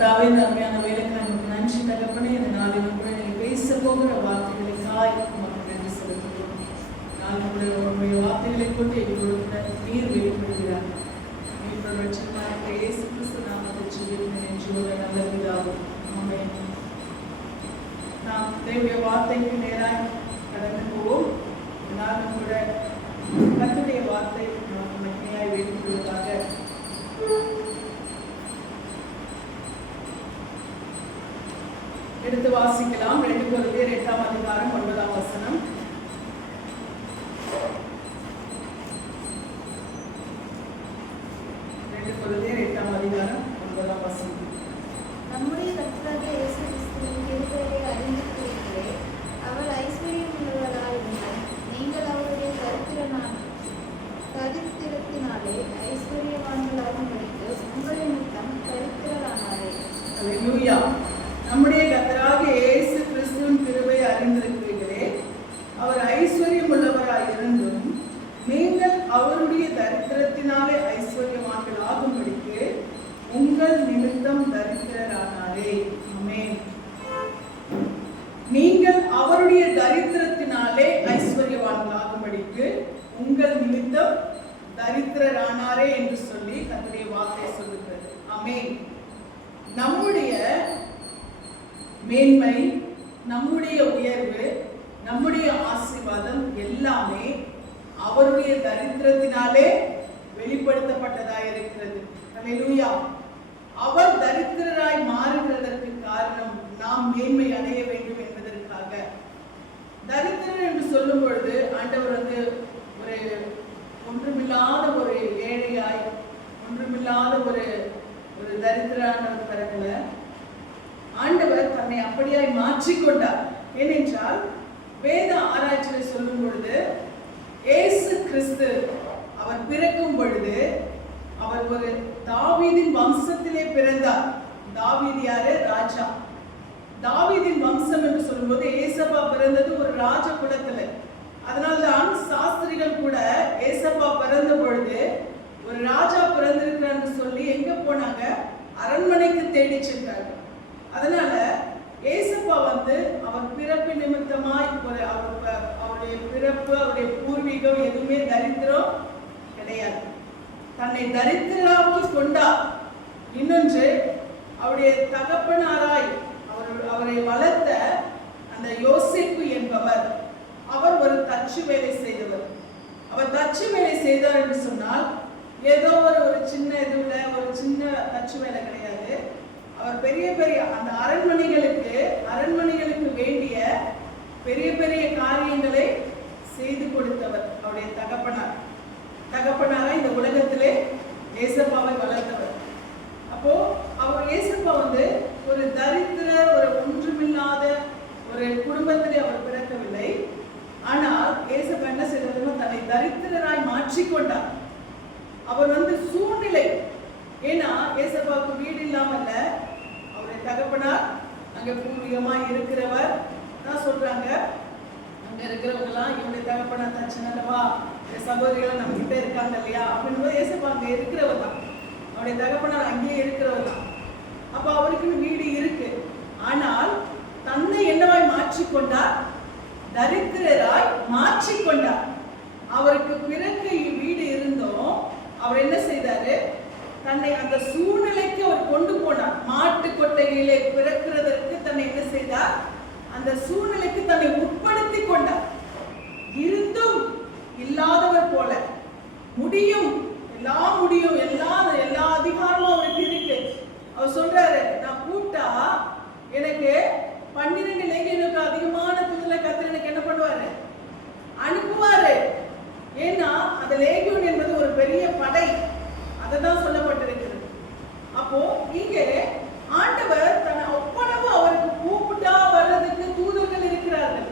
கர்த்தாவே நன்மையான வேலைக்காக நன்றி தகப்பனே. இந்த நாளிலும் கூட நீங்கள் பேச போகிற வார்த்தைகளுக்காய் உமக்கு நன்றி செலுத்துகிறோம். நாளும் கூட உங்களுடைய வார்த்தைகளை கொண்டு எங்களோடு கூட நீர் வெளிப்படுகிறார். இயேசு கிறிஸ்து நாமத்தில் ஜெபிக்கிறேன் நெஞ்சோடு நல்ல பிதாவே. ஆமென். நாம் தேவனுடைய வார்த்தைக்கு நேராக கடந்து போவோம். நாளும் கூட கர்த்தருடைய வார்த்தை நமக்கு மகிமையாய் வெளிப்படுவதாக. எடுத்து வாசிக்கலாம். 2 கொரிந்தியர் 8ஆம் அதிகாரம் 9ஆம் வசனம். 2 கொரிந்தியர் 8ஆம் அதிகாரம் 9ஆம் வசனம். நம்முடைய கர்த்தராகிய இயேசு கிறிஸ்துவின் கிருபையை அறிந்திருக்கிறீர்களே, அவர் ஐஸ்வர்யம் உள்ளவராயிருந்தார். நீங்கள் அவருடைய தரித்திரத்தினாலே ஐஸ்வர்யவான்களாகும்படிக்கு உங்கள் நிமித்தம் தரித்திரரானாரே. அல்லேலூயா. நம்முடைய கர்த்தராகிய இயேசு கிறிஸ்துவின் கிருபையை அறிந்திருக்கிறீர்களே, அவர் ஐஸ்வர்யம் உள்ளவராயிருந்தும் நீங்கள் அவருடைய தரித்திரத்தினாலே ஐஸ்வர்யவான்கள் ஆகும்படிக்கு உங்கள் நிமித்தம் தரித்திரரானாரே. ஆமென். நீங்கள் அவருடைய தரித்திரத்தினாலே ஐஸ்வர்யவான்கள் ஆகும்படிக்கு உங்கள் நிமித்தம் தரித்திரரானாரே என்று சொல்லி கர்த்தருடைய வார்த்தை சொல்லுகிறது. ஆமென். நம்முடைய மேன்மை, நம்முடைய உயர்வு, நம்முடைய ஆசீர்வாதம் எல்லாமே அவருடைய தரித்திரத்தினாலே வெளிப்படுத்தப்பட்டதாய் இருக்கிறது. அல்லேலூயா. அவர் தரித்திரராய் மாறுகிறதற்கு காரணம் நாம் மேன்மை அடைய வேண்டும் என்பதற்காக. தரித்திரர் என்று சொல்லும் பொழுது ஆண்டவர் ஒரு ஒன்றுமில்லாத ஒரு ஏழையாய், ஒன்றுமில்லாத ஒரு தரித்திரான பிறகுல ஆண்டவர் தன்னை அப்படியாய் மாற்றிக்கொண்டார். ஏனென்றால் வேத ஆராய்ச்சியை சொல்லும் பொழுது இயேசு கிறிஸ்து அவர் பிறக்கும் பொழுது அவர் ஒரு தாவீதின் வம்சத்திலே பிறந்தார். தாவீது யாரு? ராஜா. தாவீதின் வம்சம் என்று சொல்லும்போது ஏசப்பா பிறந்தது ஒரு ராஜ குலத்துல. அதனால்தான் சாஸ்திரிகள் கூட ஏசப்பா பிறந்த பொழுது ஒரு ராஜா பிறந்திருக்கிறான்னு சொல்லி எங்க போனாங்க? அரண்மனைக்கு தேடி சென்றாங்க. அதனால ஏசப்பா அவர் பிறப்பு நிமித்தமாய் அவருடைய பிறப்பு, அவருடைய பூர்வீகம் எதுவுமே தரித்திரம் கிடையாது. தன்னை தரித்திராக்கி கொண்டார். இன்னொன்று, அவருடைய தகப்பனாராய் அவரை வளர்த்த அந்த யோசேப்பு என்பவர், அவர் ஒரு தச்சு வேலை செய்தவர். அவர் தச்சு வேலை செய்தார் என்று சொன்னால் ஏதோ ஒரு சின்ன இதுல ஒரு சின்ன தச்சு வேலை கிடையாது. அவர் பெரிய பெரிய அந்த அரண்மனைகளுக்கு வேண்டிய பெரிய பெரிய காரியங்களை செய்து கொடுத்தவர் அவருடைய தகப்பனாரா இந்த உலகத்திலே ஏசப்பாவை வளர்த்தவர். அப்போ அவர் ஏசப்பா ஒரு தரித்திர, ஒரு ஒன்றுமில்லாத ஒரு குடும்பத்திலே அவர் பிறக்கவில்லை. ஆனால் ஏசப்பா என்ன செய்தார்? தன்னை தரித்திரராய் மாற்றிக்கொண்டார். அவர் சூழ்நிலை, ஏன்னா ஏசப்பாவுக்கு வீடு இல்லாமல்ல, அவருடைய தகப்பனார் அங்க பூர்வீகமாய் இருக்கிறவர் தான் சொல்றாங்க. அங்க இருக்கிறவங்க எல்லாம் இவருடைய தகப்பனார் தச்சுனவா, சகோதரிகள் நம்ம கிட்ட இருக்காங்க இல்லையா அப்படின்னு ஏசப்பா அங்க இருக்கிறவர் தான். அவருடைய தகப்பனார் அங்கேயே இருக்கிறவர் தான். அப்ப அவருக்குன்னு வீடு இருக்கு. ஆனால் தன்னை என்னவாய் மாற்றிக்கொண்டார்? தரித்திரராய் மாற்றிக்கொண்டார். அவருக்கு பிறகு வீடு இருந்தோம். அவர் என்ன செய்தாரு? தன்னை அந்த சூழ்நிலைக்கு அவர் கொண்டு போனார். மாட்டு கொட்டையிலே பிறக்கிறதற்கு தன்னை என்ன செய்தார்? அந்த சூழ்நிலைக்கு தன்னை உட்படுத்தி கொண்டார். இருந்தும் இல்லாதவர் போல முடியும், எல்லாம் முடியும், எல்லா அதிகாரமும் அவருக்கு இருக்கு. அவர் சொல்றாரு, நான் கூப்பிட்டா எனக்கு 12 லேகியோனுக்கு அதிகமான துணில கர்த்தர் எனக்கு என்ன பண்ணுவாரு? அனுப்புவாரு. ஏன்னா அந்த லேகியோன் என்பது ஒரு பெரிய படை. அதுதான் சொல்லப்பட்டிருக்கிறது. அப்போ இங்கே ஆண்டவர் தன் ஒப்பனவு அவருக்கு கூப்பிட்டா வர்றதுக்கு தூதர்கள் இருக்கிறார்கள்.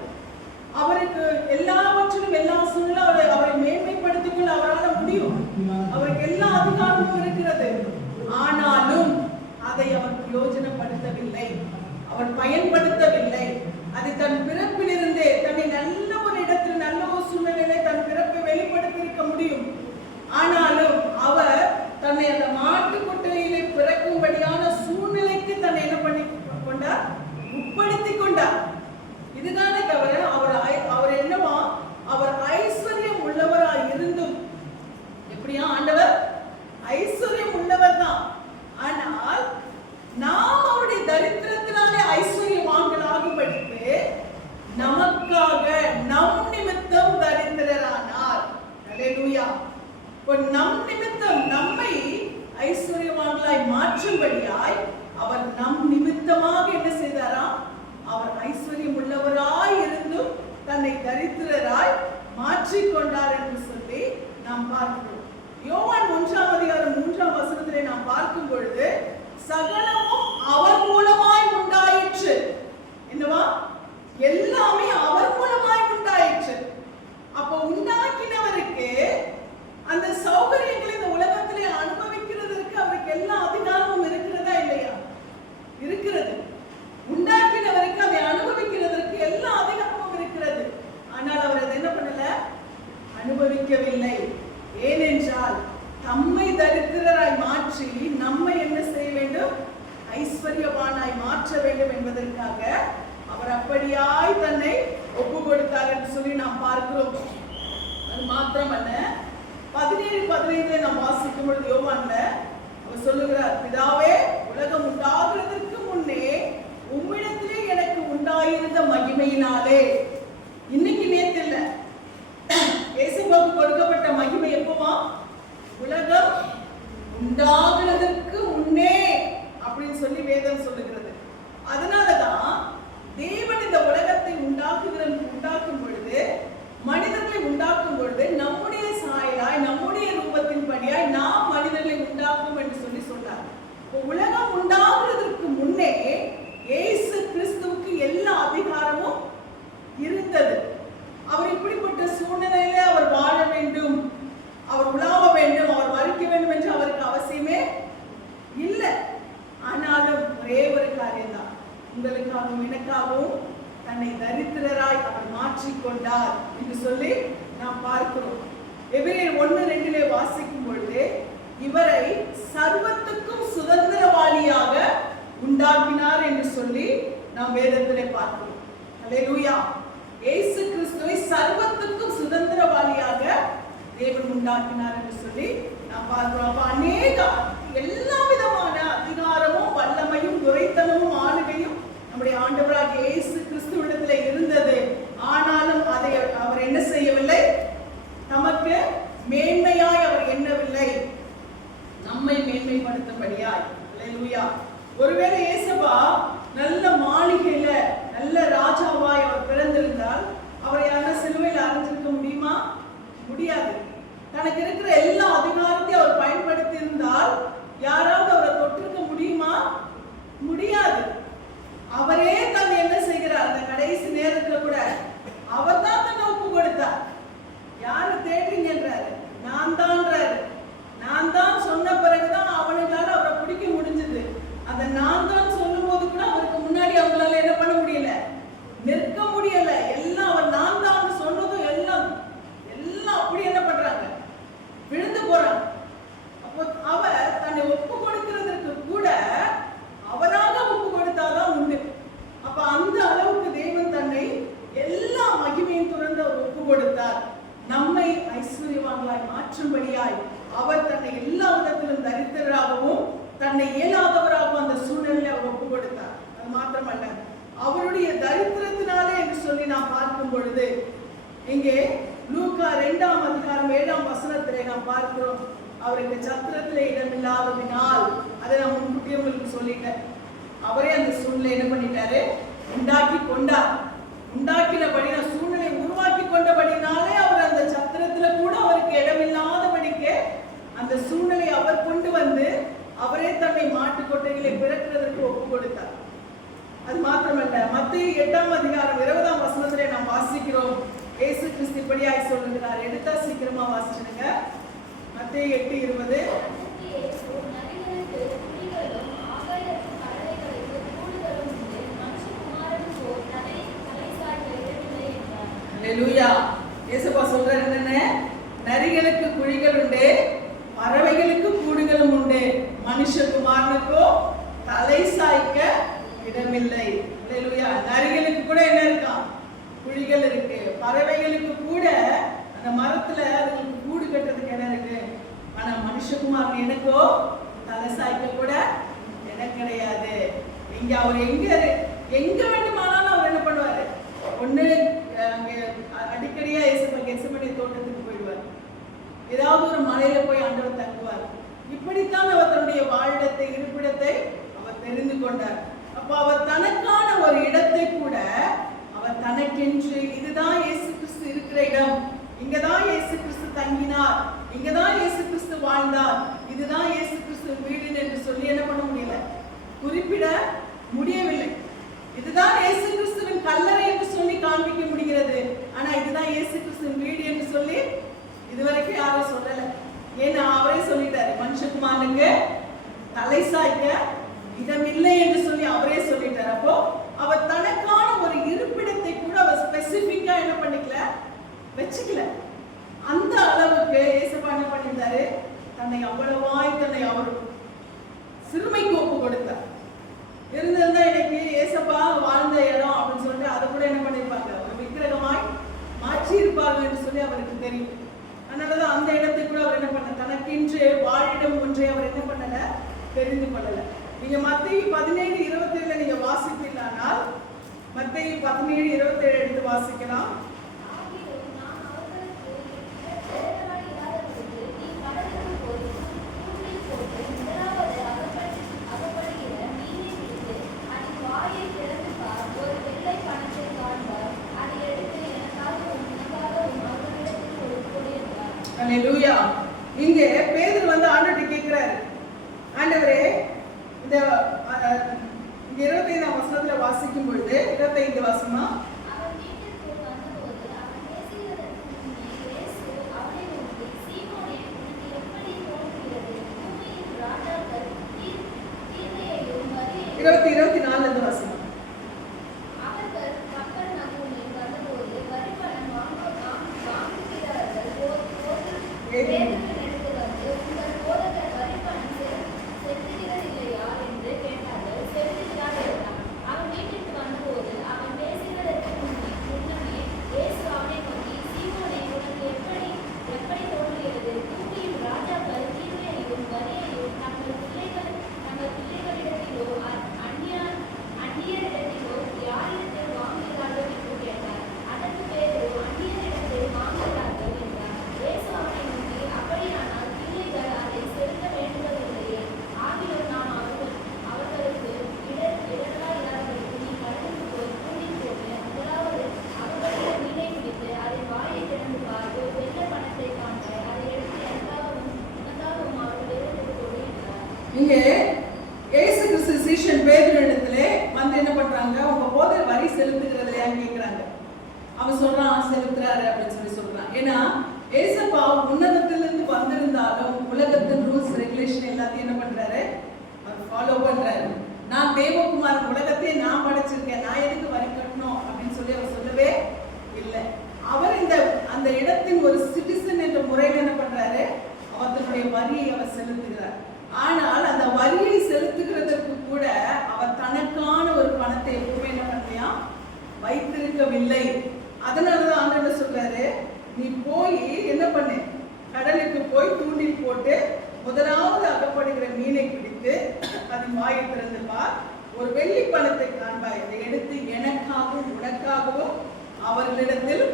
அவருக்கு எல்லாவற்றிலும் எல்லா சூழ்நிலும் அவரை மேன்மைப்படுத்திக் கொள்ள அவரால் முடியும். அவருக்கு எல்லா அதிகாரமும் இருக்கிறது. ஆனாலும் அதை அவர் பிரயோஜனப்படுத்தவில்லை, அவர் பயன்படுத்தவில்லை. அது தன் பிறப்பிலிருந்தே தன்னை நல்ல ஒரு இடத்தில், நல்ல ஒரு சூழ்நிலையிலே தன் பிறப்பை வெளிப்படுத்தி இருக்க முடியும். ஆனாலும் அவர் தன்னை அந்த மாட்டு கொட்டையிலே பிறக்கும்படியான சூழ்நிலைக்கு மாற்றும்படியாய் அவர் நம் நிமித்தமாக என்ன செய்தாராம்? அவர் ஐஸ்வர்யம் உள்ளவராய் இருந்தும் தன்னை தரித்திரராய் மாற்றிக்கொண்டார் என்று சொல்லி நாம் பார்க்கிறோம். யோவான் 1:3 நாம் பார்க்கும் பொழுது சகலமும் அவர் மூலமாய் உண்டாயிற்று. என்னவா? எல்லாமே அவர் மூலமாய் உண்டாயிற்று. அப்ப உண்டாக்கினவருக்கு அந்த சௌகரியங்களை இந்த உலகத்திலே அனுபவிக்கிறதற்கு அவருக்கு எல்லா அதிகாரமும் இருக்கிறதா இல்லையா? இருக்கிறது. உண்டாக்கினவருக்கு அதை அனுபவிக்கிறதற்கு எல்லா அதிகாரமும் இருக்கிறது. ஆனால் அவர் அதை என்ன பண்ணல? அனுபவிக்கவில்லை. ஏனென்றால் தம்மை தரித்திரராய் மாற்றி நம்மை என்ன செய்ய வேண்டும்? ஐஸ்வர்யவானாய் மாற்ற வேண்டும் என்பதற்காக அவர் அப்படியாய் தன்னை ஒப்பு கொடுத்தார் என்று சொல்லி நாம் பார்க்கிறோம். அது மாத்திரமல்ல, 17:15 நாம் வாசிக்கும் பொழுது யோவான்ல அவர் சொல்லுகிறார், பிதாவே, உலகம் உண்டாகிறதற்கு முன்னே உம்மிடத்திலே எனக்கு உண்டாயிருந்த மகிமையினாலே. இன்னைக்கு நேத்து இல்ல, இயேசுவுக்கு கொடுக்கப்பட்ட மகிமை எப்போவா? உலகம் உண்டாகிறதற்கு முன்னே அப்படின்னு சொல்லி வேதம் சொல்லுகிறது. அதனாலதான் தேவன் இந்த உலகத்தை உண்டாக்கும் பொழுது, மனிதர்களை உண்டாக்கும் பொழுது நம்முடைய சாயலாய், நம்முடைய ரூபத்தின் படியாய் நாம் மனிதர்களை உண்டாக்கும் என்று சொல்லி சொன்னார். உலகம் உண்டாகிறதற்கு முன்னே இயேசு கிறிஸ்துவுக்கு எல்லா அதிகாரமும் இருந்தது. அவர் இப்படிப்பட்ட சூழ்நிலையில அவர் வாழ வேண்டும், அவர் உலாவ வேண்டும், அவர் மறிக்க வேண்டும் என்று அவருக்கு அவசியமே இல்லை. ஆனாலும் ஒரே ஒரு காரியம்தான், உங்களுக்காகவும் எனக்காகவும் தன்னை தரித்திரராய் அவர் மாற்றிக்கொண்டார் என்று சொல்லி நாம் பார்க்கிறோம். எபிரேயர் 1:2 வாசிக்கும் பொழுது இவரை சர்வத்துக்கும் சுதந்திரவாளியாக உண்டாக்கினார் என்று சொல்லி நாம் வேதத்திலே பார்க்கிறோம். அல்லேலூயா. இயேசு கிறிஸ்துவை சர்வத்துக்கும் சுதந்திரவாளியாக தேவன் உண்டாக்கினார் என்று சொல்லி நாம் பார்க்கிறோம். அநேக எல்லா விதமான அதிகாரமும் வல்லமையும் துரைத்தனமும் ஆளுகையும் நம்முடைய ஆண்டவராகிய இயேசு கிறிஸ்துவிடத்தில் இருந்தது. ஆனாலும் அதை அவர் என்ன செய்யவில்லை? நமக்கு மேன்மையாய் அவர் எண்ணவில்லை, நம்மை மேன்மைப்படுத்தும்படியாய். அல்லேலூயா. ஒருவேளை இயேசுவா நல்ல மாளிகையில நல்ல ராஜாவாய் அவர் பிறந்திருந்தால் அவரை யாரும் சிலுவையில் அறைஞ்சிருக்க முடியுமா? முடியாது. தனக்கு இருக்கிற எல்லா அதிகாரத்தையும் அவர் பயன்படுத்தி இருந்தால் யாராவது அவரை தொட்டிருக்க முடியுமா? முடியாது. அவரே தன்னை என்ன செய்கிறார்? அந்த கடைசி நேரத்துல கூட அவர் தான் தன்னை ஒப்பு கொடுத்தார். யாரை தேடுறீங்கன்றாரு, நான் தான்றாரு. நான் தான் சொன்ன பிறகுதான் அவனுங்களால அவரை பிடிக்க முடிஞ்சது. அந்த நான் தான் சொல்லும் போது கூட அவருக்கு முன்னாடி அவங்களால என்ன பண்ண முடியல, நிற்க முடியல. எல்லாம் அவர் நான் தான் சொன்னதும் எல்லாம் அப்படி என்ன பண்றாங்க, விழுந்து போறாங்க. அப்போ அவர் தன்னை ஒப்பு கொடுக்கிறதுக்கு கூட அவராக ஒப்பு கொடுத்தாதான் உண்டு. அப்ப அந்த அளவுக்கு தேவன் தன்னை எல்லா மகிமையும் துறந்து அவர் ஒப்பு கொடுத்தார். நம்மை ஐஸ்வர்யவான்களாய் மாற்றும்படியாய் அவர் தன்னை எல்லா விதத்திலும் தரித்திரராகவும் தன்னை இயலாதவராகவும் அந்த சூழ்நிலையை அவர் ஒப்பு கொடுத்தார். அது மாத்திரமல்ல, அவருடைய தரித்திரத்தினாலே என்று சொல்லி நாம் பார்க்கும் பொழுது இங்கே லூக்கா 2:7 நாம் பார்க்கிறோம். அவருக்கு சத்திரத்திலே இடமில்லாததினால், அதை நான் முன்கூட்டியே உங்களுக்கு சொல்லிட்டேன், அவரே அந்த சூழ்நிலை என்ன பண்ணிட்டாரு? உண்டாக்கி கொண்டார். உண்டாக்கினபடி சூழ்நிலை உருவாக்கி கொண்டபடினாலே அவர் அந்த சத்திரத்துல கூட அவருக்கு இடமில்லாதபடிக்கு அந்த சூழ்நிலை அவர் கொண்டு வந்து அவரே தன்னை மாட்டுக்கொட்டைகளை பிறக்கிறதற்கு ஒப்பு கொடுத்தார். அது மாத்திரமல்ல, மத்தேயு 8:20 நாம் வாசிக்கிறோம். இயேசு கிறிஸ்து இப்படியாய் சொல்லுகிறார். எடுத்தா சீக்கிரமா வாசிச்சுடுங்க. மத்தேயு 8:20. அல்லேலூயா. இயேசுவா சொல்றார் என்னென்ன? நரிகளுக்கு குழிகள் உண்டு, பறவைகளுக்கு கூடுகளும் உண்டு, மனுஷகுமாரனுக்கோ தலை சாய்க்க இடமில்லை. அல்லேலூயா. நரிகளுக்கு கூட என்ன இருக்கா? குழிகள் இருக்கு. பறவைகளுக்கு கூட அந்த மரத்துல அதுங்களுக்கு கூடு கட்டுறதுக்கு இடம் இருக்கு. ஆனா மனுஷகுமாரன் எனக்கோ தலை சாய்க்க கூட இடம் கிடையாது. இங்க அவர் எங்க வேண்டுமானாலும் அவர் என்ன பண்ணுவாரு? ஒண்ணு அடிக்கடியா கெத்செமனே தோட்டத்துக்கு போயிடுவார். ஏதாவது ஒரு மலையில போய் ஆண்டவர் தங்குவார். இப்படித்தான் அவர் தன்னுடைய வாழிடத்தை, இருப்பிடத்தை அவர் தெரிந்து கொண்டார். அப்ப அவர் தனக்கான ஒரு இடத்தை கூட அவர் தனக்கென்று, இதுதான் இயேசு கிறிஸ்து இருக்கிற இடம், இங்கதான் இயேசு கிறிஸ்து தங்கினார், இங்கதான் இயேசு கிறிஸ்து வாழ்ந்தார், இதுதான் இயேசு கிறிஸ்து வீடு என்று சொல்லி என்ன பண்ண முடியல, குறிப்பிட முடியவில்லை. இதுதான் இயேசு கிறிஸ்துவின் கல்லறை என்று சொல்லி காண்பிக்க முடிகிறது. ஆனா இதுதான் இயேசு கிறிஸ்துவின் வீடு என்று சொல்லி இதுவரைக்கும் யாரும் சொல்லல. ஏன்னா அவரே சொல்லிட்டாரு, மனுஷகுமாரனுக்கு தலை சாய்க்க இடமில்லை என்று சொல்லி அவரே சொல்லிட்டார். அப்போ அவர் தனக்கான ஒரு இருப்பிடத்தை கூட அவர் ஸ்பெசிபிக்கா என்ன பண்ணிக்கல, வச்சுக்கல. அந்த அளவுக்கு இயேசுப்பா என்ன பண்ணியிருந்தாரு, தன்னை அவ்வளவாய் தன்னை அவர் சிறுமைக்கு ஒப்பு கொடுத்தார். இருந்திருந்தா இன்னைக்கு ஏசப்பா வாழ்ந்த இடம் அப்படின்னு சொல்லிட்டு அதை கூட என்ன பண்ணிருப்பாங்க, ஒரு விக்கிரகமாய் மாற்றி இருப்பார்கள் என்று சொல்லி அவருக்கு தெரியும். அதனாலதான் அந்த இடத்தை கூட அவர் என்ன பண்ண, தனக்கென்று வாழிடம் ஒன்றை அவர் என்ன பண்ணல, தெரிந்து கொள்ளல. நீங்க மத்தேயு 17:27 நீங்க வாசிப்பீங்களானால், மத்தேயு 17:27 எடுத்து வாசிக்கலாம். ஹல்லேலூயா. இங்க பேதுரு வந்து ஆண்டவர்கிட்ட கேக்குறாரு, ஆண்டவரே இந்த 25ஆம் வசனத்துல வாசிக்கும் பொழுது 25 வாசமா, இருபத்தி 24 வாசமா, இங்கே இயேசு கிறிஸ்து சீஷன் பேதுருவிடத்துல வந்து என்ன பண்றாங்க, உங்க போதர் வரி செலுத்துகிறதுலையான்னு கேட்கிறாங்க. அவன் சொல்றான் செலுத்துறாரு அப்படின்னு சொல்லி சொல்றான். ஏன்னா ஏசப்பா உன்னதத்திலிருந்து வந்திருந்தாலும் உலகத்தின் ரூல்ஸ் ரெகுலேஷன் எல்லாத்தையும் என்ன பண்றாரு, அவர் ஃபாலோ பண்றாரு. நான் தேவகுமாரன், உலகத்தையே நான் படைச்சிருக்கேன், நான் எதுக்கு வரி கட்டணும் அப்படின்னு சொல்லி அவர் சொல்லவே இல்லை. அவர் அந்த இடத்தின் ஒரு சிட்டிசன் என்ற முறையில் என்ன பண்றாரு, அவர் தன்னுடைய வரியை அவர் செலுத்துகிறார். ஆனால் அந்த வரியை செலுத்துகிறதற்கு கூட அவர் தனக்கான ஒரு பணத்தை எப்பவுமே என்ன பண்ணலையா, வைத்திருக்கவில்லை. அதனாலதான் ஆண்டவர் சொல்றாரு, நீ போய் என்ன பண்ணு, கடலுக்கு போய் தூண்டில் போட்டு முதலாவது அகப்படுகிற மீனை பிடித்து அதன் வாயை திறந்து பார், ஒரு வெள்ளி பணத்தை காண்பாய், அதை எடுத்து எனக்காகவும் உனக்காகவும் அவர்களிடத்தில்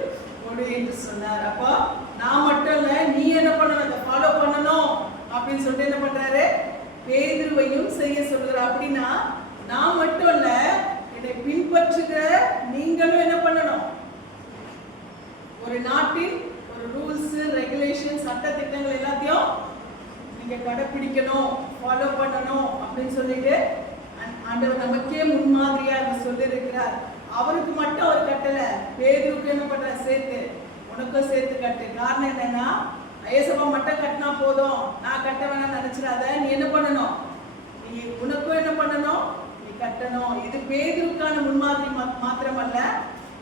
கொடு என்று சொன்னார். அப்போ நான் மட்டும் இல்ல, நீ என்ன பண்ணணும், அதை ஃபாலோ பண்ணணும் அப்படின்னு சொல்லிட்டு என்ன பண்றாரு, பேதுருவையும் செய்ய சொல்றாரு. அப்படின்னா நான் மட்டும் இல்ல, என்னை பின்பற்றுகிற நீங்களும் என்ன பண்ணணும், ஒரு நாட்டின் ஒரு ரூல்ஸ் ரெகுலேஷன் சட்ட திட்டங்கள் எல்லாத்தையும் நீங்க கடைபிடிக்கணும், ஃபாலோ பண்ணணும் அப்படின்னு சொல்லிட்டு ஆண்டவர் நமக்கே முன்மாதிரியா சொல்லி இருக்கிறார். அவருக்கு மட்டும் அவர் கட்டல, பேதுருக்கு என்ன பண்ற, சேர்த்து உனக்கும் சேர்த்து கட்டு. காரணம் என்னன்னா, ஏசப்பா மட்டும் கட்டினா போதும், நான் கட்ட வேணாம் நினைச்சிடாத, நீ என்ன பண்ணணும், நீ உனக்கும் என்ன பண்ணணும், நீ கட்டணும். இது பேதுருக்கான முன்மாதிரி மாத்திரமல்ல,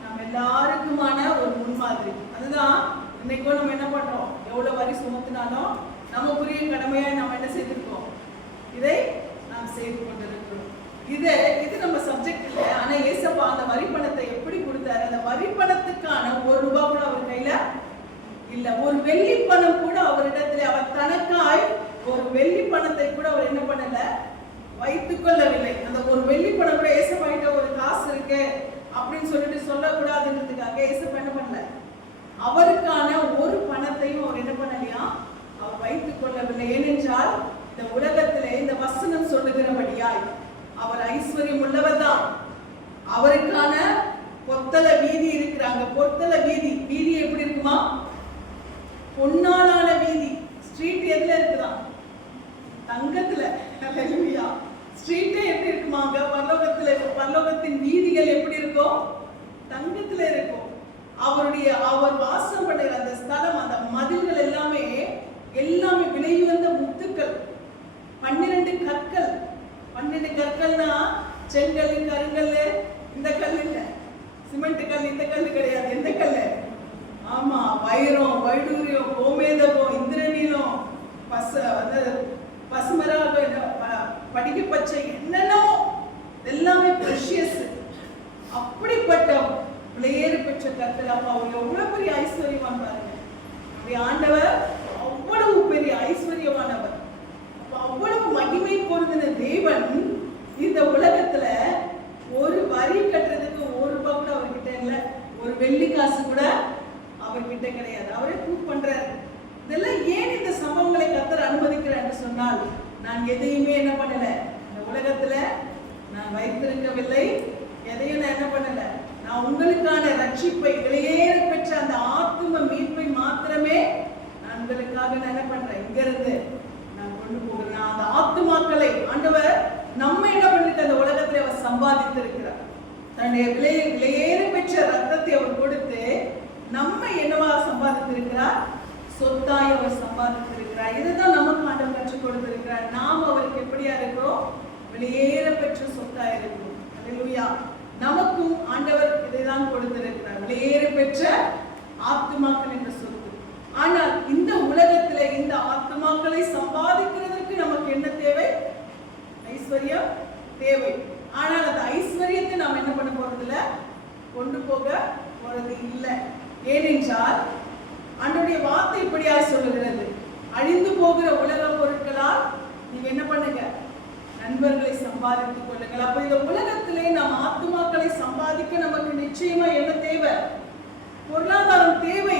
நம்ம எல்லாருக்குமான ஒரு முன்மாதிரி. அதுதான் இன்னைக்கும் நம்ம என்ன பண்றோம், எவ்வளவு வரி சுமத்தினாலும் நமக்குரிய கடமையா நம்ம என்ன செய்திருக்கோம், இதை நாம் செய்து கொண்டிருக்கிறோம். இது நம்ம சப்ஜெக்ட் இல்லை. ஆனா ஏசப்பா அந்த வரி பணத்தை எப்படி கொடுத்தாரு, அந்த வரி பணத்துக்கான ₹1 கூட அவர் கையில இல்ல, ஒரு வெள்ளி பணம் கூட அவரிடத்துல, அவர் தனக்காய் ஒரு வெள்ளி பணத்தை கூட அவர் என்ன பண்ணல, வைத்துக் கொள்ளவில்லை. அந்த ஒரு வெள்ளி பணம் கூட ஏசப்பா கிட்ட ஒரு காசு இருக்கு அப்படின்னு சொல்லிட்டு சொல்லக்கூடாதுன்றதுக்காக ஏசப்பா என்ன பண்ணல, அவருக்கான ஒரு பணத்தையும் அவர் என்ன பண்ணலையா, அவர் வைத்துக் கொள்ளவில்லை. ஏனென்றால் பொன்னாலான வீதி. ஸ்ட்ரீட் எதுல இருக்குதா? தங்கத்துல. ஹல்லேலூயா. ஸ்ட்ரீட்டே எப்படி இருக்குமாங்க? பரலோகத்துல. பரலோகத்தின் வீதிகள் எப்படி இருக்கும்? தங்கத்துல இருக்கும். அவர் வாசம் பண்ணுற அந்த ஸ்தலம், அந்த மதில்கள் எல்லாமே விலை உயர்ந்த முத்துக்கள். 12 கற்கள். 12 கற்கள்னா செங்கல், கருங்கல், இந்த கல் இல்ல, சிமெண்ட் கல், இந்த கல் கிடையாது. எந்த கல்? ஆமா, வைரம், வைடூரியம், கோமேதகம், இந்திரநீலம், பசுமராக, படிக்க பச்சை, என்னென்னமோ எல்லாமே பிரஷியஸ். அப்படிப்பட்ட விலையேறு பெற்ற கற்கள். அப்ப அவங்க எவ்வளவு பெரிய ஐஸ்வர்யவான் பாருங்க. ஆண்டவர் அவ்வளவு பெரிய ஐஸ்வர்யவானவர். அவ்வளவு மகிமை பொருந்தின தேவன் இந்த உலகத்துல ஒரு வரி கட்டுறதுக்கு ₹1 கூட அவர்கிட்ட இல்ல, ஒரு வெள்ளி காசு கூட அவர்கிட்ட கிடையாது. அவரே ப்ரூவ் பண்றாரு. இதெல்லாம் ஏன் இந்த சம்பவங்களை கர்த்தர் அனுமதிக்கிறான்னு சொன்னால், நான் எதையுமே என்ன பண்ணல, இந்த உலகத்துல நான் வைத்திருக்கவில்லை. எதையும் நான் என்ன பண்ணல, நான் உங்களுக்கான ரட்சிப்பை, விலையேற பெற்ற அந்த ஆத்தும மீட்பை மாத்திரமே நான் உங்களுக்காக நான் என்ன பண்றேன், இங்க இருந்து நான் கொண்டு போகிறேன். அந்த ஆத்துமாக்களை ஆண்டவர் நம்ம என்ன பண்ணிருக்க, அந்த உலகத்துல அவர் சம்பாதித்திருக்கிறார். தன்னுடைய விலையேற பெற்ற ரத்தத்தை அவர் கொடுத்து நம்ம என்னவா சம்பாதித்திருக்கிறார், சொத்தாய் அவர் சம்பாதித்திருக்கிறார். இதுதான் நமக்கு ஆண்டவர் கற்றுக் கொடுத்திருக்கிறார். நாம் அவருக்கு எப்படியா இருக்கிறோம், விலையேற பெற்ற சொத்தா இருக்கிறோம். அல்லேலூயா. நமக்கும் ஆண்டவர் இதைதான் கொடுத்திருக்கிறார், விலையேற பெற்ற ஆத்துமாக்கள் என்ற சொத்து. ஆனால் இந்த உலகத்திலே இந்த ஆத்துமாக்களை சம்பாதிக்கிறதுக்கு நமக்கு என்ன தேவை? ஐஸ்வர்யம் தேவை. ஆனால் அந்த ஐஸ்வர்யத்தை நாம் என்ன பண்ண போறதில்ல, கொண்டு போக போறது இல்லை. ஏனென்றால் ஆண்டவருடைய வார்த்தை இப்படியாய் சொல்லுகிறது, அழிந்து போகிற உலக பொருட்களால் நீங்க என்ன பண்ணுங்க, நண்பர்களை சம்பாதித்துக் கொள்ளுங்கள். அப்ப இந்த உலகத்திலே நாம் ஆத்துமாக்களை சம்பாதிக்க நமக்கு நிச்சயமா என்ன தேவை? பொருளாதாரம் தேவை.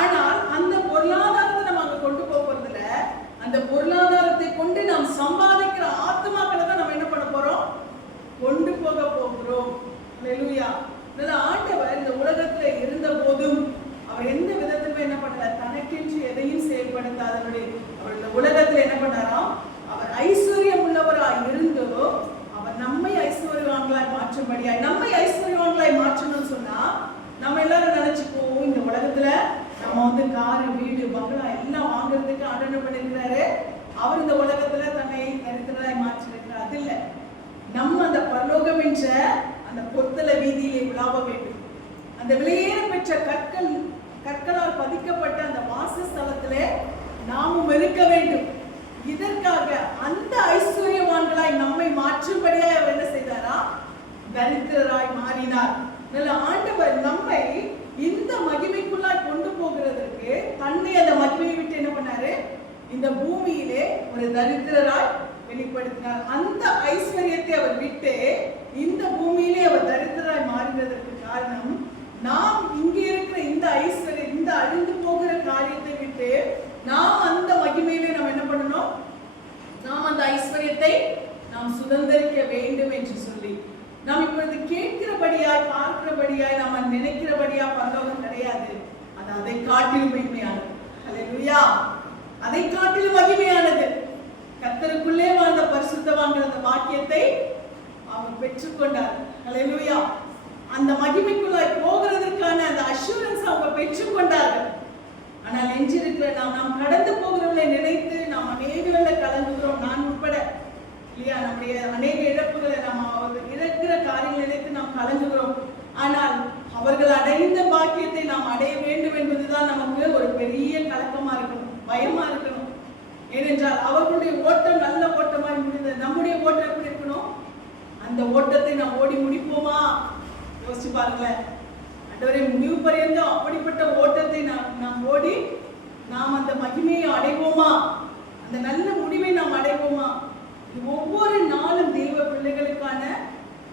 ஆனால் அந்த பொருளாதாரத்தை நம்ம அங்க கொண்டு போறதுல, அந்த பொருளாதாரத்தை கொண்டு நாம் சம்பாதிக்கிற ஆத்துமாக்களை தான் நம்ம என்ன பண்ண போறோம், கொண்டு போக போகிறோம். அல்லேலூயா. ஆண்டவர் இந்த உலகத்துல இருந்த போதும் அவர் எந்த விதத்திலுமே என்ன பண்ணல, தனக்கென்று எதையும் செயல்படுத்தாதபடி அவர் இந்த உலகத்துல என்ன பண்ணாராம், அவர் ஐஸ்வர்யம் உள்ளவராய் இருந்தோ அவர் நம்மை ஐஸ்வர்யவான்களாய் மாற்றும்படியாய், நம்மை ஐஸ்வர்யவான்களாய் மாற்றணும்னு சொன்னா நம்ம எல்லாரும் நினைச்சுப்போம், இந்த உலகத்துல நம்ம காரு, வீடு, பங்களா எல்லாம் வாங்குறதுக்கு ஆண்டவர் பண்ணிருக்கிறாரு. அவர் இந்த உலகத்துல தன்னை தரித்திரராய் மாற்றிருக்கிறார். அது இல்ல, நம்ம அந்த பரலோகம் என்ற அந்த பொத்தல வீதியிலே உலாவ வேண்டும். அந்த விலையேற பெற்ற கற்களால் பதிக்கப்பட்ட அந்த வாசஸ்தலத்திலே நாமும் இருக்க வேண்டும். இதற்காக அந்த ஐஸ்வர்யவான்களாய் நம்மை மாற்றும்படியாய் அவர் என்ன செய்தாரா, தரித்திரராய் மாறினார். ஆண்டவர் நம்மை இந்த மகிமைக்குள்ளாய் கொண்டு போகிறதற்கு தன்னை அந்த மகிமையை விட்டு என்ன பண்ணாரு, இந்த பூமியிலே ஒரு தரித்திரராய் வெளிப்படுத்தினார். அந்த ஐஸ்வர்யத்தை அவர் விட்டு இந்த பூமியிலே அவர் தரித்திரராய் மாறினதற்கு காரணம், நாம் இங்கே இருக்கிற இந்த ஐஸ்வர்யம், இந்த அழிந்து போகிற காரியத்தை விட்டு நாம் அந்த மகிமையிலே நாம் என்ன பண்ணணும், நாம் அந்த ஐஸ்வர்யத்தை நாம் சுதந்திரிக்க வேண்டும் என்று சொல்லி, நாம் இப்பொழுது கேட்கிறபடியாய், பார்க்கிறபடியாய், நாம நினைக்கிறபடியா பரலோகம் கிடையாது. அது அதை காட்டிலும் மகிமையானது. அல்லேலூயா. அதை காட்டிலும் மகிமையானது. கர்த்தருக்குள்ளே வாழ்ந்த பரிசுத்தவான்கள் அந்த வாக்கியத்தை அவர் பெற்றுக்கொண்டார். அல்லேலூயா. அந்த மகிமைக்குள்ளாய் போகிறதற்கான அந்த அஷூரன்ஸ் அவங்க பெற்றுக்கொண்டார்கள். ஆனால் எஞ்சிருக்கிற நாம் கடந்து போகிறவர்களை நினைத்து நாம் அநேகங்களை கலந்துகிறோம், நான் உட்பட இல்லையா. நம்முடைய அநேக இழப்புகளை நாம் இழக்கிற காரியங்களை நினைத்து நாம் கலந்துகிறோம். ஆனால் அவர்கள் அடைந்த பாக்கியத்தை நாம் அடைய வேண்டும் என்பதுதான் நமக்கு ஒரு பெரிய கலக்கமா இருக்கணும், பயமா இருக்கணும். ஏனென்றால் அவர்களுடைய ஓட்டம் நல்ல ஓட்டமாய் முடிந்தது. நம்முடைய ஓட்டம் எப்படி இருக்கணும், அந்த ஓட்டத்தை நாம் ஓடி முடிப்போமா? யோசிச்சு பாருங்களேன். ஆண்டவரே, முடிவு பரியந்தம் அப்படிப்பட்ட ஓட்டத்தை நாம் ஓடி நாம் அந்த மகிமையை அடைவோமா? அந்த நல்ல முடிவை நாம் அடைவோமா? ஒவ்வொரு நாளும் தெய்வ பிள்ளைகளுக்கான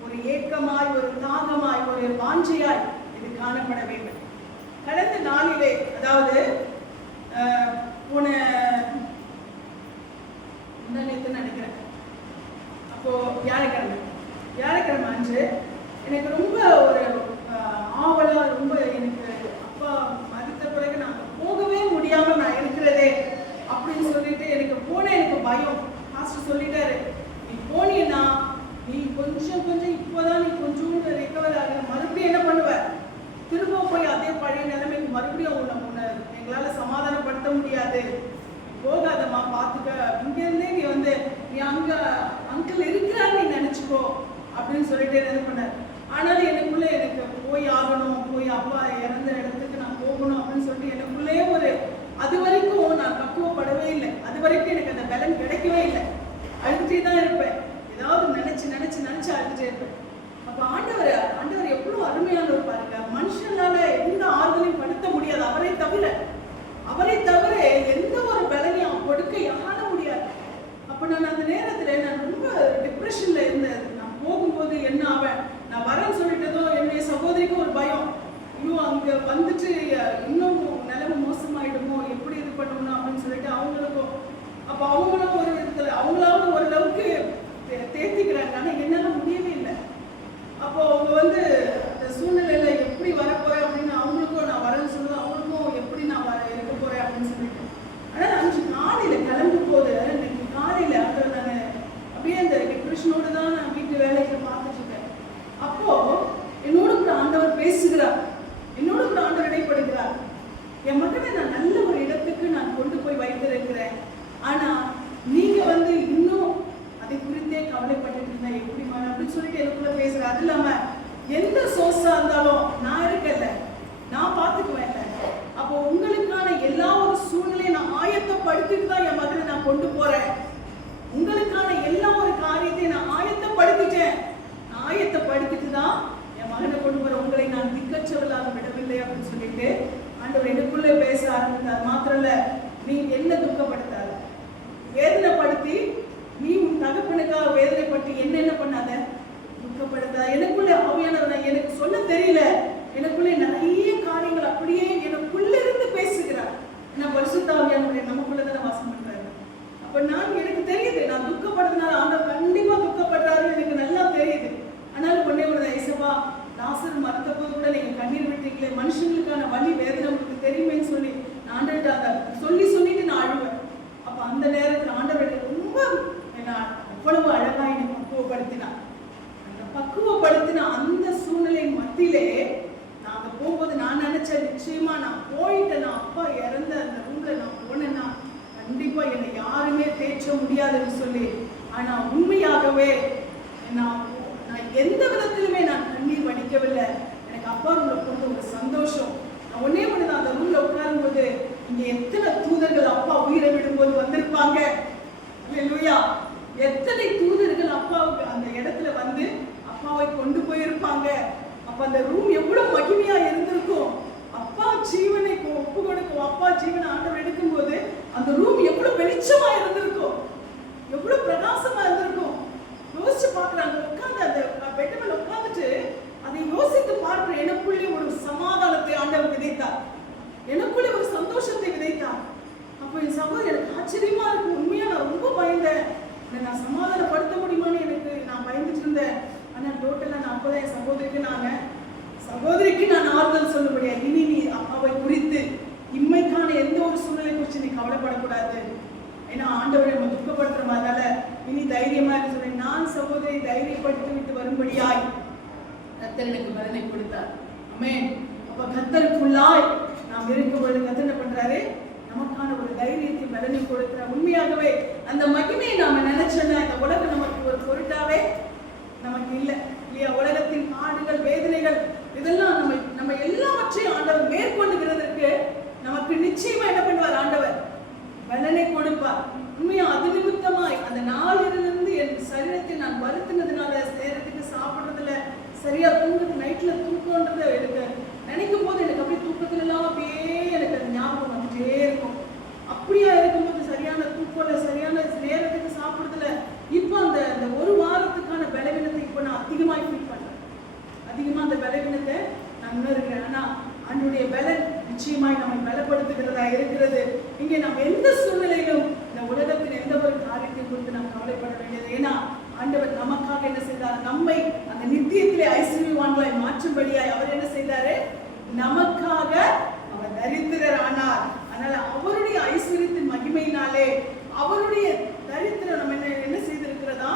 ஒரு ஏக்கமாய், ஒரு தாகமாய், ஒரு வாஞ்சையாய் இது காணப்பட வேண்டும். கடந்த நாளிலே, அதாவது போன முந்தானேத்து நினைக்கிறேன், அப்போ வியாழக்கிழமை அன்று எனக்கு ரொம்ப ஒரு ஆவலா, ரொம்ப எனக்கு அப்பா மறுத்த பிறகு நான் போகவே முடியாம நான் முடியாது, போகாதம்மா, பார்த்துக்க, இங்கேருந்தே நீ வந்து நீ அங்க அங்கிள் இருக்கிறான்னு நீ நினைச்சுக்கோ அப்படின்னு சொல்லிட்டு என்ன பண்ணார். ஆனாலும் எனக்குள்ள எனக்கு போய் ஆகணும், போய் அப்பா இறந்த இடத்துக்கு நான் போகணும் அப்படின்னு சொல்லிட்டு எனக்குள்ளே ஒரு அது வரைக்கும் நான் பக்குவப்படவே இல்லை. அது வரைக்கும் எனக்கு அந்த பலன் கிடைக்கவே இல்லை. அழுதுட்டே தான் இருப்பேன், ஏதாவது நினைச்சு நினைச்சு நினைச்சு அழுதுட்டே இருப்பேன். அப்ப ஆண்டவர் எவ்வளவு அருமையானவர் பாருங்க. மனுஷனால எந்த ஆறுதலையும் படுத்த முடியாது, அவரை தவிர எந்த ஒரு பலனையும் கொடுக்க யாரால முடியாது. அப்ப நான் அந்த நேரத்துல நான் ரொம்ப டிப்ரெஷன்ல இருந்தேன். நான் போகும்போது என்ன ஆவேன், நான் வரேன்னு சொல்லிட்டதும் என்னுடைய சகோதரிக்கும் ஒரு பயம், இன்னும் அங்க வந்துட்டு இன்னும் நிலைமை மோசமாயிடுமோ, எப்படி இது பண்ணணும் அப்படின்னு சொல்லிட்டு அவங்களுக்கும். அப்ப அவங்களும் ஒரு விதத்துல அவங்களாவது ஓரளவுக்கு தேர்த்திக்கிறாங்க, ஆனா என்னால முடியவே இல்லை. அப்போ அவங்க வந்து அந்த சூழ்நிலையில எப்படி வரப்போறேன் அப்படின்னு அவங்களுக்கும் நான் வரேன்னு சொல்லுவேன், அவங்களுக்கும் எப்படி நான் இருக்க போறேன் அப்படின்னு சொல்லிட்டு. ஆனா அன்று காலையில கிளம்பும் போது இன்னைக்கு காலையில அதை நான் அப்படியே அந்த டிப்ரெஷனோடு தான் நான் வீட்டு வேலைகளை பார்த்துட்டு இருக்கேன். அப்போ என்னோட கூட ஆண்டவர் பேசுகிறார், என்னோட கூட ஆண்டவர் இடைப்படுகிறார். என் மகனை நான் நல்ல ஒரு இடத்துக்கு நான் கொண்டு போய் வைத்திருக்கிறேன், ஆனா நீங்க வந்து இன்னும் அதை குறித்தே கவலைப்பட்டு இருந்தா எப்படிமா அப்படின்னு சொல்லிட்டு எனக்குள்ள பேசுறேன். அது இல்லாம எந்த சோர்ஸா இருந்தாலும் நான் இருக்கல, நான் பார்த்துக்குவேன். அப்போ உங்களுக்கான எல்லா ஒரு சூழ்நிலையும் நான் ஆயத்தப்படுத்திட்டு தான் என் மகனை நான் கொண்டு போறேன். உங்களுக்கான எல்லா ஒரு காரியத்தையும் நான் ஆயத்தப்படுத்திட்டு தான் என் மகனை கொண்டு போற, உங்களை நான் திக்கச்சவர்களாக விடவில்லை அப்படின்னு சொல்லிட்டு ஆண்டவர் எனக்குள்ளே பேச ஆரம்பித்தார். மாத்திரம் இல்ல, நீ என்ன துக்கப்படுத்தாத, வேதனைப்படுத்தி நீ உன் தகப்பனுக்காக வேதனைப்பட்டு என்ன பண்ணாத, துக்கப்படுத்தாத. எனக்குள்ள ஆவியானவர் எனக்கு சொல்ல தெரியல, எனக்குள்ளே நிறைய காரியங்கள் அப்படியே எனக்குள்ள இருந்து பேசுகிறார். நான் பரிசுத்த ஆவியானவர் நமக்குள்ளதான் வாசம் பண்றாரு. அப்ப நான் எனக்கு தெரியுது, நான் துக்கப்படுறதுனால ஆண்டவர் கண்டிப்பா துக்கப்படுறாரு, எனக்கு நல்லா தெரியுது. ஆனாலும் கொண்டே ஒரு ஐசப்பா, லாசர் மறுத்த போது கூட நீங்க கண்ணீர் விட்டீங்களே, மனுஷங்களுக்கான வலி வேதனை உங்களுக்கு தெரியுமேன்னு சொல்லி நான் ஆண்டவர்கிட்ட சொல்லிட்டு நான் அழுவேன். அப்ப அந்த நேரத்தில் ஆண்டவர் ரொம்ப அவ்வளவு அழகா என்னை பக்குவப்படுத்தினார். அந்த பக்குவப்படுத்தின அந்த சூழ்நிலை மத்தியிலே நாங்க போகும்போது நான் நினைச்சேன், நிச்சயமா நான் போயிட்டு நான் அப்பா இறந்த அந்த ரூம்ல நான் போனேன்னா கண்டிப்பா என்னை யாருமே தேற்ற முடியாதுன்னு சொல்லி. ஆனா உண்மையாகவே நான் எந்த விதத்திலுமே நான் கண்ணீர் வடிக்கவில்லை. எனக்கு அப்பா ரூம்ல போன ஒரு சந்தோஷம். நான் ஒன்னே ஒண்ணுதான், அந்த ரூம்ல உட்காரும் போது இங்க எத்தனை தூதர்கள் அப்பா உயிரை விடும்போது வந்திருப்பாங்க, அல்லேலூயா. எத்தனை தூதர்கள் அப்பாவுக்கு அந்த இடத்துல வந்து அப்பாவை கொண்டு போயிருப்பாங்க. அப்ப அந்த ரூம் எவ்வளவு மகிமையா இருந்திருக்கும். அப்பா ஜீவனை ஒப்பு கொடுக்கும், அப்பா ஜீவனை ஆண்டவர் எடுக்கும் போது அந்த ரூம் எவ்வளவு வெளிச்சமா இருந்திருக்கும், எவ்வளவு பிரகாசமா இருந்திருக்கும். யோசிச்சு பார்க்கறாங்க, உட்கார்ந்து அந்த பெட் மேல உட்கார்ந்துட்டு அதை யோசித்து பார்க்கிற எனக்குள்ளே ஒரு சமாதானத்தை ஆண்டவர் விதைத்தார், எனக்குள்ளே ஒரு சந்தோஷத்தை விதைத்தார். அப்போ என் சகோதரி எனக்கு ஆச்சரியமா இருக்கு. உண்மையா நான் ரொம்ப பயந்தேன், நான் சமாதானப்படுத்த முடியுமான்னு எனக்கு நான் பயந்துட்டு இருந்தேன். ஆனா டோட்டலா நான் அப்போதான் என் சகோதரிக்கு நான் ஆறுதல் சொல்ல முடியாது. இனி நீ அப்பாவை குறித்து இம்மைக்கான எந்த ஒரு சூழ்நிலை குறித்து நீ கவலைப்படக்கூடாது, ஏன்னா ஆண்டவரை நம்ம துக்கப்படுத்துற மாதிரினால இனி தைரியமா இருக்கு சொல்லி நான் சகோதரி தைரியப்படுத்தி விட்டு வரும்படியாய் கர்த்தர் எனக்கு பலனை கொடுத்தார். ஆமென். அப்ப கர்த்தருக்குள்ளாய் நாம் இருக்கும்போது கர்த்தர் என்ன பண்றாரு, நமக்கான ஒரு தைரியத்தை பலனை கொடுக்கிறார். உண்மையாகவே அந்த மகிமையை நாம நினைச்சோன்னா இந்த உலகம் நமக்கு ஒரு பொருட்டாவே நமக்கு இல்லை இல்லையா. உலகத்தின் பாடுகள் வேதனைகள் இதெல்லாம் நம்ம எல்லாவற்றையும் ஆண்டவர் மேற்கொள்ளுகிறதற்கு நமக்கு நிச்சயமா என்ன பண்ணுவார், ஆண்டவர் பலனை கொடுப்பார். உண்மையா அது நிமித்தமாய் அந்த நாளிலிருந்து என் சரீரத்தை நான் வருத்தினதுனால நேரத்துக்கு சாப்பிடுறதுல சரியா தூங்குறது, நைட்ல தூக்கம்ன்றது எனக்கு நினைக்கும் போது எனக்கு அப்படியே தூக்கத்துல எல்லாம் அப்படியே எனக்கு அது ஞாபகம் வந்துட்டே இருக்கும். அப்படியா இருக்கும்போது சரியான தூக்கம்ல சரியான நேரத்துக்கு சாப்பிடுறதுல இப்போ அந்த ஒரு வாரத்துக்கான பலவீனத்தை இப்போ நான் அதிகமாக ஃபீல் பண்றேன். அதிகமா அந்த பலவீனத்தை நான் உணர்கிறேன். ஆனா அவனுடைய பலன் நிச்சயமாய் நம்மை பலப்படுத்துகிறதா இருக்கிறது. இங்கே நாம் எந்த சூழ்நிலையிலும் இந்த உலகத்தின் எந்த ஒரு காரியத்தை குறித்து நாம் கவலைப்பட வேண்டியது. ஏன்னா ஆண்டவர் நமக்காக என்ன செய்தார், நம்மை அந்த நித்தியத்திலே ஐஸ்வர்யவான்களாய் மாற்றும்படியாய் அவர் என்ன செய்தாரு, நமக்காக அவர் தரித்திரர் ஆனார். அதனால அவருடைய ஐஸ்வர்யத்தின் மகிமையினாலே அவருடைய தரித்திரம் நம்ம என்ன செய்திருக்கிறதா,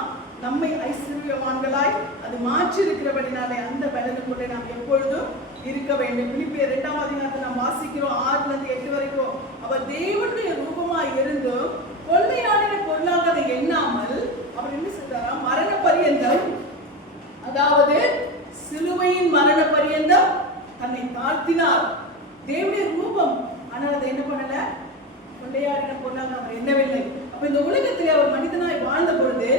நம்மை ஐஸ்வர்யவான்களாய் அது மாற்றி இருக்கிறபடினாலே அந்த பலனை கொண்டு நாம் எப்பொழுதும் இருக்க வேண்டும். பிலிப்பியர் 2ஆம் அதிகாரத்தை நாம் வாசிக்கிறோம் 6 to 8 வரைக்கும். அவர் தேவனுடைய அவர் என்ன செய்தாரா, மரண பரியந்தம், அதாவது சிலுவையின் மரண பரியந்தம் தன்னை தாழ்த்தினார். தேவனுடைய ரூபம், ஆனால் அதை என்ன பண்ணல, கொள்ளையாடின பொண்ணாக அவர் எண்ணவில்லை. அப்ப இந்த உலகத்திலே அவர் மனிதனாய் வாழ்ந்த பொழுது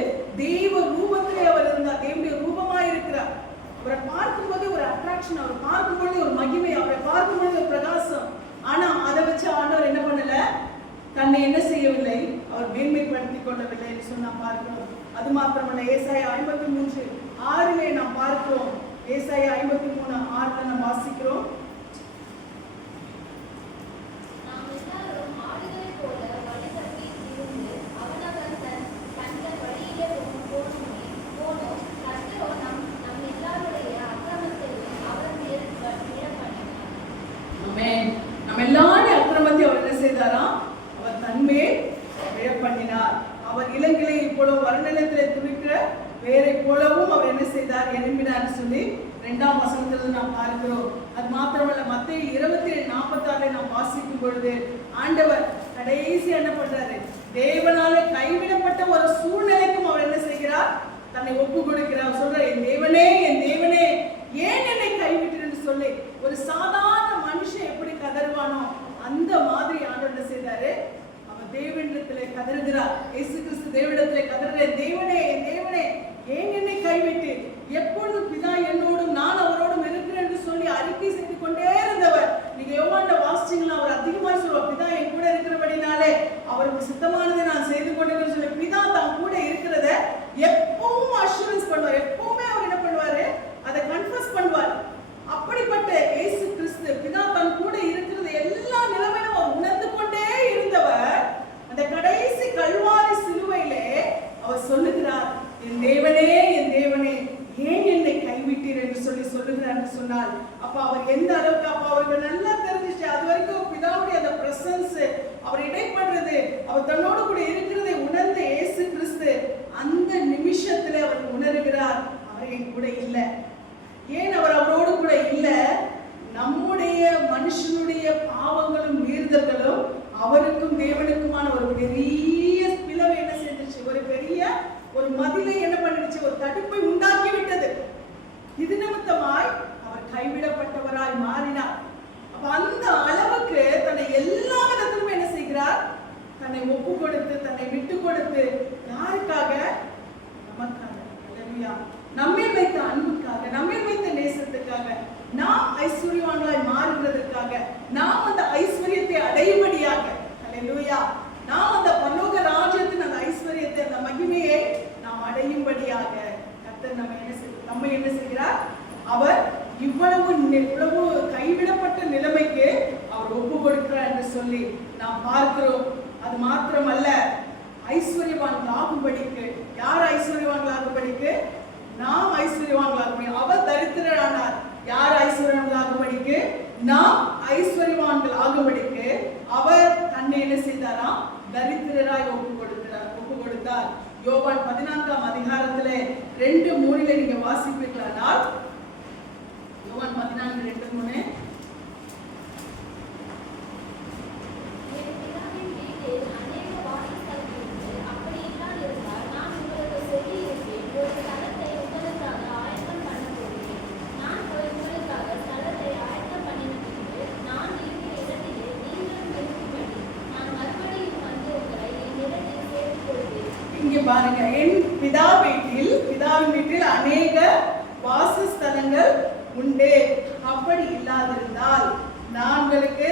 தெய்வ ரூபத்திலே அவர் இருந்தார், தேவனுடைய ரூபமாய் இருக்கிறார். அவரை பார்க்கும்போது ஒரு அட்ராக்ஷன், அவர் பார்க்கும்போது ஒரு மகிமை, அவரை பார்க்கும்போது ஒரு பிரகாசம். ஆனா அதை வச்சு ஆண்டவர் என்ன பண்ணல, தன்னை என்ன செய்யவில்லை, அவர் மேன்மைப்படுத்திக் கொள்ளவில்லை என்று சொன்னா பார்க்கிறோம். அது மாத்திரமல்ல, ஏசாயா 53:6 நாம் பார்க்கிறோம். ஏசாயா 53:6 நாம் வாசிக்கிறோம். நம்ம எல்லாருடைய அக்கிரமத்தை அவர் என்ன செய்தாராம், அவர் தன்மேல் பண்ணினார். அவர் இளங்கிளை போல வர்ணனத்திலே துணிக்கிற வேரை போலவும் அவர் என்ன செய்தார், எழும்பினார் சொல்லி 2ஆம் வசனத்துல நாம் பார்க்கிறோம். அது மாத்திரமல்ல, மத்தேயு 27:46 நாம் வாசிக்கும் பொழுது ஆண்டவர் கடைசி என்ன பண்றாரு, தேவனால கைவிடப்பட்ட ஒரு சூழ்நிலைக்கும் அவர் என்ன செய்கிறார், தன்னை ஒப்பு கொடுக்கிறார். சொல்ற, என் தேவனே ஏன் என்னை கைவிட்டு சொல்லி ஒரு சாதாரண மனுஷன் எப்படி கதறுவானோ அந்த மாதிரி ஆண்டவர் என்ன செய்தாரு, அவர் தேவனிடத்திலே கதறுகிறார். இயேசு கிறிஸ்து தேவனிடத்திலே கதறுகிற, தேவனே ஏன் என்னை கைவிட்டு, எப்பொழுது பிதா என்னோடும் நான் அவரோடும் இருக்கிறேன் என்று சொல்லி அறிக்கை செய்து கொண்டே இருந்தவர். நீங்க யோவான்ல வாசிச்சீங்களா, அவர் அதிகமா சொல்லுவார், பிதா என் கூட இருக்கிறபடினாலே அவருக்கு சித்தமானதை நான் செய்து கொண்டேன்னு சொல்லி பிதா தான் கூட இருக்கிறத எப்பவும் அஷூரன்ஸ் பண்ணுவார். எப்பவுமே அவர் என்ன பண்ணுவாரு, அதை கன்ஃபஸ் பண்ணுவார். அப்படிப்பட்ட இயேசு கிறிஸ்து பிதா தன் கூட இருக்கிறது எல்லா நிலைமையிலும் அவர் உணர்ந்து கொண்டே இருந்தவர். அந்த கடைசி கல்வாரி சிலுவையிலே அவர் சொல்லுகிறார், என் தேவனே ஏன் என்னை கைவிட்டீர் என்று சொல்லுகிறார் என்று சொன்னார். அப்ப அவர் எந்த அளவுக்கு, அப்ப அவருக்கு நல்லா தெரிஞ்சிச்சு, அது வரைக்கும் பிதாவுடைய அந்த பிரசன்ஸ், அவர் இடைப்படுறது, அவர் தன்னோடு கூட இருக்கிறதை உணர்ந்த இயேசு கிறிஸ்து அந்த நிமிஷத்துல அவர் உணர்கிறார், அவர் என் கூட இல்லை. ஏன் அவர் அவரோடு கூட இல்லை, நம்முடைய மனுஷனுடைய பாவங்களும் மீறுதல்களும் அவருக்கும் தேவனுக்குமான ஒரு பெரிய பிளவை என்ன செஞ்சிச்சு, ஒரு பெரிய ஒரு மதிலை என்ன பண்ணிடுச்சு, ஒரு தடுப்பை உண்டாக்கி விட்டது. இது நிமித்தமாய் அவர் கைவிடப்பட்டவராய் மாறினார். அப்ப அந்த அளவுக்கு தன்னை எல்லா விதத்திலும் என்ன செய்கிறார், தன்னை ஒப்பு கொடுத்து, தன்னை விட்டு கொடுத்து, யாருக்காக, நமக்காக, நம்மில் வைத்த அன்புக்காக, நம்மில் வைத்த நேசத்துக்காக, நாம் ஐஸ்வர்யவான்களாய் மாறுகிறதுக்காக, நாம் அந்த ஐஸ்வர்யத்தை அடையும்படியாக, அல்லேலூயா, நாம் அந்த பரலோக ராஜ்யத்தின் அந்த ஐஸ்வர்யத்தை, அந்த மகிமையை நாம் அடையும்படியாக கர்த்தர் நம்மை என்ன செய்கிறார், அவர் இவ்வளவு கைவிடப்பட்ட நிலைமைக்கு அவர் ஒப்பு கொடுக்கிறார் என்று சொல்லி நாம் பார்க்கிறோம். அது மாத்திரமல்ல, ஐஸ்வர்யவான்களாகும்படிக்கு, யார் ஐஸ்வர்யவான்களாகும்படிக்கு, நாம் ஐஸ்வர்யவான்களாகும்படி. அவர் தரித்திரரானார், யார் ஐஸ்வர்யவான்களாகும்படிக்கு, நாம் ஐஸ்வர்யவான்கள் ஆகும்படிக்கு அவர் தன்னை என்ன செய்தாராம், தரித்திரராய் ஒப்பு கொடுத்தார். யோவான் 14ஆம் அதிகாரத்திலே 2:3 நீங்க வாசிப்பீர்களானால், யோவான் 14:2-3, பாருங்க, என் பிதாவின் வீட்டில் அநேக வாசஸ்தலங்கள் உண்டு, அப்படி இல்லாதிருந்தால் நான் உங்களுக்கு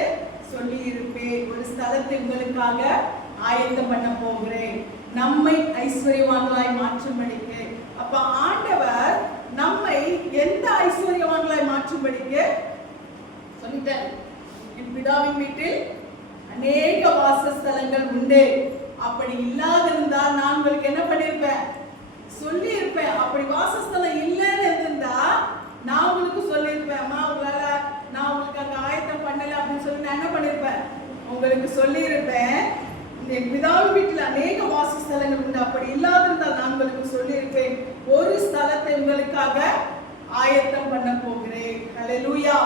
சொல்லி இருப்பேன், ஒரு ஸ்தலத்தை உங்களுக்காக ஆயத்தம் பண்ண போகிறேன், நம்மை ஐஸ்வர்யவான்களாய் மாற்றும்படிக்கு. அப்ப ஆண்டவர் நம்மை எந்த ஐஸ்வர்யவான்களாய் மாற்றும்படிக்கு சொல்லிட்டார், என் பிதாவின் வீட்டில் அநேக வாசஸ்தலங்கள் உண்டு, அப்படி இல்லாதிருந்தால் நான் உங்களுக்கு என்ன பண்ணிருப்பேன், சொல்லி இருப்பேன். அப்படி வாசஸ்தலம் இல்லைன்னு இருந்தா நான் உங்களுக்கு சொல்லியிருப்பேன், அம்மா உங்களால நான் உங்களுக்கு அங்க ஆயத்தம் பண்ணல அப்படின்னு சொல்லி நான் என்ன பண்ணிருப்பேன், உங்களுக்கு சொல்லி இருப்பேன். என் பிதாவின் வீட்டில் அநேக வாசஸ்தலங்கள் உண்டு, அப்படி இல்லாதிருந்தால் நான் உங்களுக்கு சொல்லி இருப்பேன், ஒரு ஸ்தலத்தை உங்களுக்காக ஆயத்தம் பண்ண போகிறேன். ஹல்லேலூயா.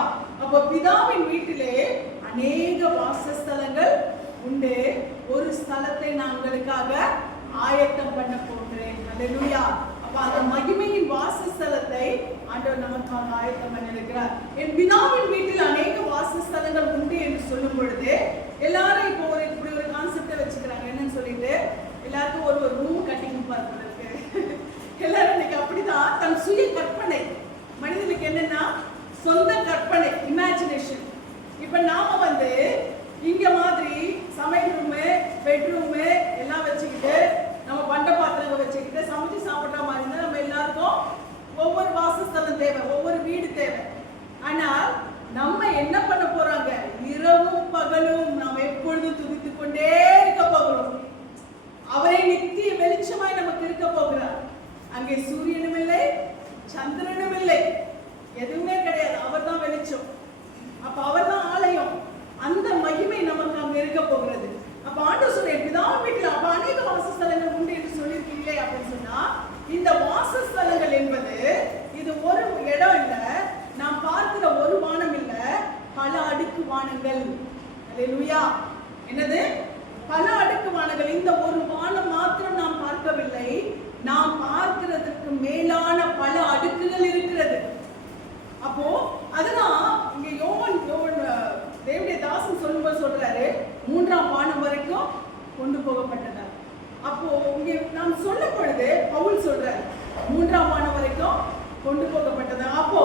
அப்ப பிதாவின் வீட்டிலே அநேக வாசஸ்தலங்கள் உண்டு, ஒரு ஸ்தலத்தை நான் உங்களுக்காக ஆயத்தம் பண்ண போகிறேன். அல்லேலூயா. அப்ப அந்த மகிமையின் வாசஸ்தலத்தை ஆண்டவர் நமக்காக ஆயத்தம் பண்ணியிருக்கிறார். என் பிதாவின் வீட்டில் அநேக வாசஸ்தலங்கள் உண்டு என்று சொல்லும் பொழுது எல்லாரும் இப்போ இப்படி ஒரு கான்செப்டை வச்சுக்கிறாங்க. என்னன்னு சொல்லிட்டு எல்லாருக்கும் ஒரு ரூம் கட்டிங் பார்ப்பதற்கு எல்லாரும் இன்னைக்கு அப்படிதான் தன் சுய கற்பனை. மனிதனுக்கு என்னன்னா சொந்த கற்பனை, இமேஜினேஷன். இப்ப நாம இங்க மாதிரி சமையல் ரூமு, பெட்ரூமு எல்லாம் வச்சுக்கிட்டு நம்ம பண்ட பாத்திரங்கள் வச்சுக்கிட்டு சமைச்சு சாப்பிட்ற மாதிரி இருந்தா நம்ம எல்லாருக்கும் ஒவ்வொரு வாசஸ்தலம் தேவை, ஒவ்வொரு வீடு தேவை. ஆனால் நம்ம என்ன பண்ண போறாங்க? இரவும் பகலும் நாம் எப்பொழுதும் துதித்து கொண்டே இருக்க போகிறோம். அவரை நித்திய வெளிச்சமாய் நமக்கு இருக்க போகிறார். அங்கே சூரியனும் இல்லை, சந்திரனும் இல்லை, எதுவுமே கிடையாது. அவர் தான் வெளிச்சம். அப்ப அவர் தான் ஆலயம். அந்த மகிமை நமக்கு அங்க இருக்க போகிறது. அப்ப ஆண்டவர் சொல்ற பிதாவின் வீட்டில் அப்ப அநேக வாசஸ்தலங்கள் உண்டு என்று சொல்லியிருக்கீங்களே அப்படின்னு சொன்னா, இந்த வாசஸ்தலங்கள் என்பது இது ஒரு இடம் இல்ல, நாம் பார்க்கிற ஒரு வானம் இல்ல, பல அடுக்கு வானங்கள். அல்லேலூயா. என்னது? பல அடுக்கு வானங்கள். இந்த ஒரு வானம் மாத்திரம் நாம் பார்க்கவில்லை, நாம் பார்க்கிறதுக்கு மேலான பல அடுக்குகள் இருக்கிறது. அப்போ அதெல்லாம் இங்க யோவான் தேவனுடைய தாசன் சொல்லும்போது சொல்றாரு, 3ஆம் வானம் வரைக்கும் கொண்டு போகப்பட்டனர். அப்போ இங்க நாம் சொல்லும் பொழுது பவுல் சொல்றாரு 3ஆம் வானம் வரைக்கும் கொண்டு போகப்பட்டது. அப்போ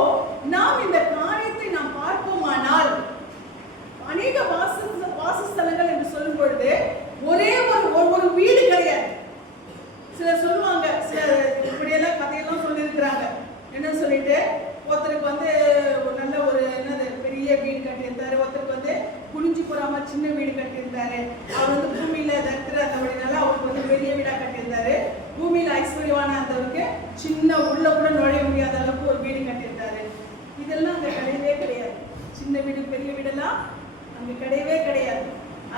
நாம் இந்த காரியத்தை நாம் பார்ப்போமானால் அநேக வாசஸ்தலங்கள் என்று சொல்லும் பொழுது ஒரே ஒரு வீடு கிடையாது. சிலர் சொல்லுவாங்க, இப்படியெல்லாம் கதையெல்லாம் சொல்லியிருக்கிறாங்க. என்ன சொல்லிட்டு ஒருத்தருக்கு நல்ல ஒரு என்னது பெரிய வீடு கட்டியிருந்தாரு, ஒருத்தருக்கு குளிஞ்சு போறாம சின்ன வீடு கட்டியிருந்தாரு. அவர் பூமியில தரித்திரம் அப்படினால அவருக்கு பெரிய வீடா கட்டியிருந்தாரு. பூமியில ஐஸ்வர்யவான அந்தவருக்கு சின்ன உள்ள கூட நுழைய முடியாத அளவுக்கு ஒரு வீடு கட்டியிருந்தாரு. இதெல்லாம் அங்க கிடையவே கிடையாது. சின்ன வீடு பெரிய வீடெல்லாம் அங்க கிடையவே கிடையாது.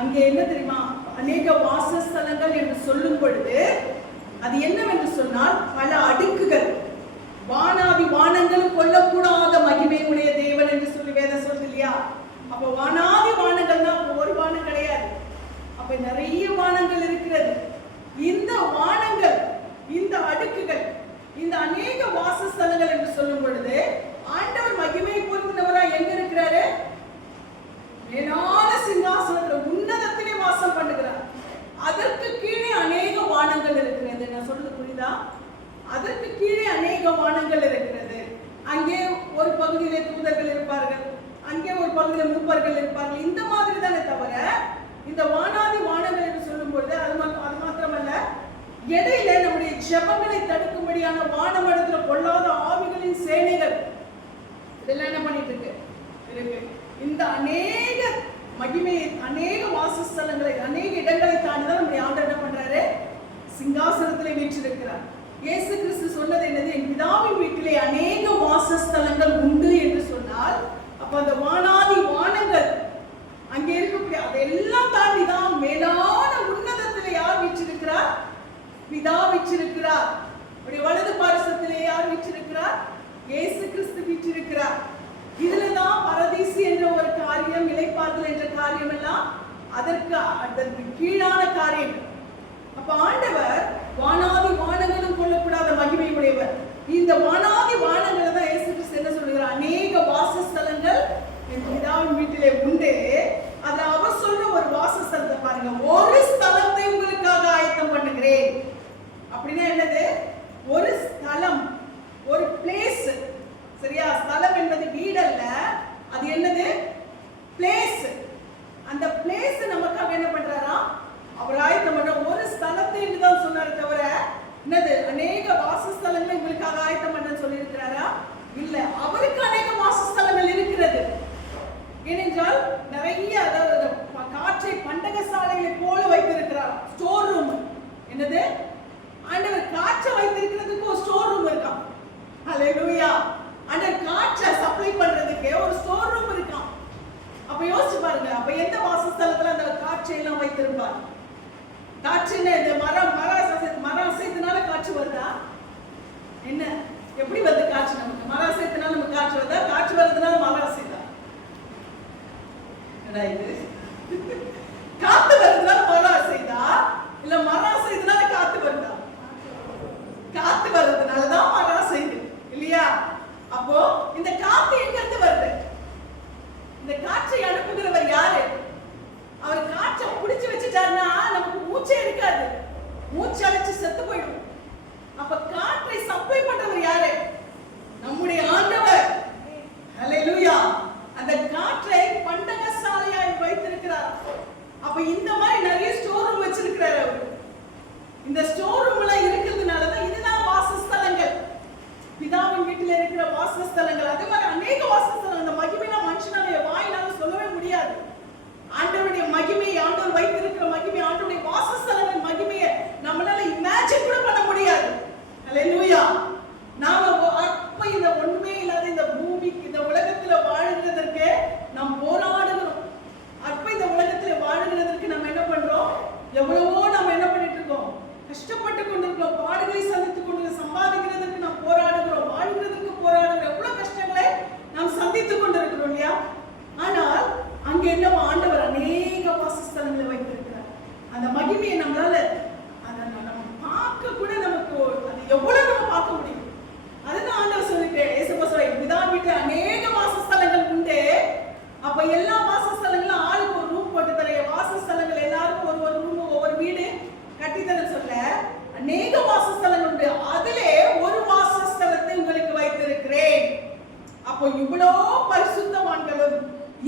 அங்கே என்ன தெரியுமா? அநேக வாசஸ்தலங்கள் என்று சொல்லும் பொழுது அது என்னவென்று சொன்னால் பல அடுக்குகள். வானாதி வானங்களும் கொல்லக்கூடாத மகிமையுடைய தேவன் என்று சொல்லி வேதம் சொல்லுது இல்லையா? அப்ப வானாதி வானங்கள் தான் ஒரு வானம் கிடையாது. அப்ப நிறைய வானங்கள் இருக்கிறது. இந்த வானங்கள், இந்த அடுக்குகள், இந்த அநேக வாசஸ்தலங்கள் என்று சொல்லும் பொழுது ஆண்டவர் மகிமையை பொருந்தினவரா எங்க இருக்கிறாரு? மேலான சிங்காசனத்துல உன்னதத்திலே வாசம் பண்ணுகிறார். அதற்கு கீழே அநேக வானங்கள் இருக்கிறது. நான் சொல்றது புரியுதா? அதற்கு கீழே அநேக வானங்கள் இருக்கிறது. அங்கே ஒரு பகுதியிலே தூதர்கள் இருப்பார்கள், அங்கே ஒரு பகுதியில மூப்பர்கள் இருப்பார்கள். இந்த மாதிரி தானே தவிர இந்த வானாதி வானங்கள் என்று சொல்லும் பொழுது அது மாத்திரமல்ல, இடையில நம்முடைய ஜெபங்களை தடுக்கும்படியான வானமண்டலத்துல கொள்ளாத ஆவிகளின் சேனைகள் இதெல்லாம் என்ன பண்ணிட்டு இருக்கு? இந்த அநேக மகிமை, அநேக வாசஸ்தலங்களை, அநேக இடங்களை தாண்டிதான் நம்முடைய ஆண்டவர் என்ன பண்றாரு? சிங்காசனத்திலே வீற்றிருக்கிறார். இயேசு கிறிஸ்து சொன்னது என்னது? என் பிதாவின் வீட்டிலே அநேக வாசஸ்தலங்கள் உண்டு என்று சொன்னால், அப்ப அந்த வானாதி வானங்கள் அங்கே இருக்கக்கூடிய அதெல்லாம் தாண்டிதான் மேலான உன்னதத்திலே யார் வீற்றிருக்கிறார்? பிதா வீற்றிருக்கிறார். அவருடைய வலது பார்சத்திலே யார் வீற்றிருக்கிறார்? இயேசு கிறிஸ்து வீற்றிருக்கிறார். இதுலதான் பரதீசி என்ற ஒரு காரியம், இளைப்பாறுதல் என்ற காரியம் எல்லாம் அதற்கு கீழான காரியங்கள். அப்ப ஆண்டவர் வானாதி வானங்களும் கொள்ளக்கூடாத மகிமை உடையவர். இந்த வானாதி வானங்களை தான் இயேசு கிறிஸ்து என்ன சொல்லுகிறார்? அநேக வாசஸ்தலங்கள் என் பிதாவின் வீட்டிலே உண்டு. அதுல அவர் சொல்ற ஒரு வாசஸ்தலத்தை பாருங்க, ஒரு ஸ்தலத்தை உங்களுக்காக ஆயத்தம் பண்ணுகிறேன். அப்படின்னா என்னது? ஒரு ஸ்தலம், ஒரு பிளேஸ். சரியா? ஸ்தலம் என்பது வீடு அல்ல, அது என்னது? பிளேஸ். அந்த பிளேஸ் நமக்காக என்ன பண்றாரா? அவர் ஆயத்தம் பண்ற ஒரு ஸ்தலத்தை என்றுதான் சொன்னாரு தவிர என்னது அநேக வாசஸ்தலங்களை உங்களுக்காக ஆயத்தம் பண்ண சொல்லி இருக்கிறாரா? இல்ல. அவருக்கு அநேக வாசஸ்தலங்கள் இருக்கிறது. ஏனென்றால் நிறைய, அதாவது காற்றை பண்டக சாலைகளை போல வைத்திருக்கிறார். Store room. என்னது? ஆண்டவர் காற்றை வைத்திருக்கிறதுக்கு ஒரு ஸ்டோர் ரூம் இருக்கான். ஹல்லேலூயா. ஆண்டவர் காற்றை சப்ளை பண்றதுக்கு ஒரு ஸ்டோர் ரூம் இருக்கான். அப்ப யோசிச்சு பாருங்க, அப்ப எந்த வாசஸ்தலத்துல அந்த காற்றை எல்லாம் வைத்திருப்பார்? காற்றுன்னு இந்த மரம் அசைத்தனால காற்று வருதா? என்ன எப்படி வருது காற்று? நமக்கு மரம் அசைத்தனால நமக்கு காற்று வருதா? காற்று வருதுனால மரம் அசைதா? இது காத்து வருதுனால மரம் அசைதா? இல்ல மரம் அசைதனால காத்து வருதா? மூச்சடைச்சு செத்து போயிடும். அப்ப காற்றை சப்ளை பண்றவர் யாரு? நம்முடைய ஆண்டவர். ஹல்லேலூயா. அந்த காற்றை பண்டகசாலையாய் வைத்திருக்கிறார். அப்ப இந்த மாதிரி நிறைய ஸ்டோர் ரூம் வச்சிருக்கிறார் அவர். இந்த ஸ்டோர் ரூம்ல இருக்கிறதுனால தான் இதுதான் வாசஸ்தலங்கள். பிதாவின் வீட்டில் இருக்கிற வாசஸ்தலங்கள். அதே மாதிரி அநேக வாசஸ்தலங்கள். அந்த மகிமையை மனுஷனால வாயினால சொல்லவே முடியாது. ஆண்டவருடைய மகிமையை, ஆண்டவர் வைத்திருக்கிற மகிமை, ஆண்டவருடைய வாசஸ்தலங்களின் மகிமையை நம்மளால இமேஜின் கூட பண்ண முடியாது. ஹல்லேலூயா. நாம அப்ப இந்த ஒண்ணுமே இல்லாத இந்த பூமிக்கு, இந்த உலகத்துல வாழுகிறதற்கு நாம் போராடுகிறோம். அப்ப இந்த உலகத்துல வாழுகிறதற்கு நம்ம என்ன பண்றோம்? எவ்வளவோ நம்ம என்ன பண்ணிட்டு இருக்கோம்? கஷ்டப்பட்டு கொண்டிருக்கிறோம். பாடுகளை சந்தித்துக் கொண்டு சம்பாதிக்கிறதுக்கு நாம் போராடுகிறோம். வாழ்கிறதுக்கு போராடுகிறோம். எவ்வளவு கஷ்டங்களை நாம் சந்தித்துக் கொண்டிருக்கிறோம் இல்லையா? ஆனால் அங்க என்ன ஆண்டவர் அநேக வாசஸ்தலங்களை வைத்திருக்கிறார். அந்த மகிமையை நம்மளால நம்ம பார்க்க கூட நமக்கு அது எவ்வளவு நம்ம பார்க்க முடியும். அதுதான் ஆண்டவர் சொல்லிட்டேன். ஏசப்பா சொல்ல பிதாவின் வீட்டில் அநேக வாசஸ்தலங்கள் உண்டு. அப்ப எல்லா வாசஸ்தலங்களும் ஆளுக்கு ஒரு ரூம் போட்டு தர, வாசஸ்தலங்கள் எல்லாருக்கும் ஒரு ரூம், ஒவ்வொரு வீடு கட்டித்தர சொல்ல அநேக வாசஸ்தலங்கள் உண்டு. அதிலே ஒரு வாசஸ்தலத்தை உங்களுக்கு வைத்திருக்கிறேன். அப்போ இவ்வளவு பரிசுத்தவான்களும்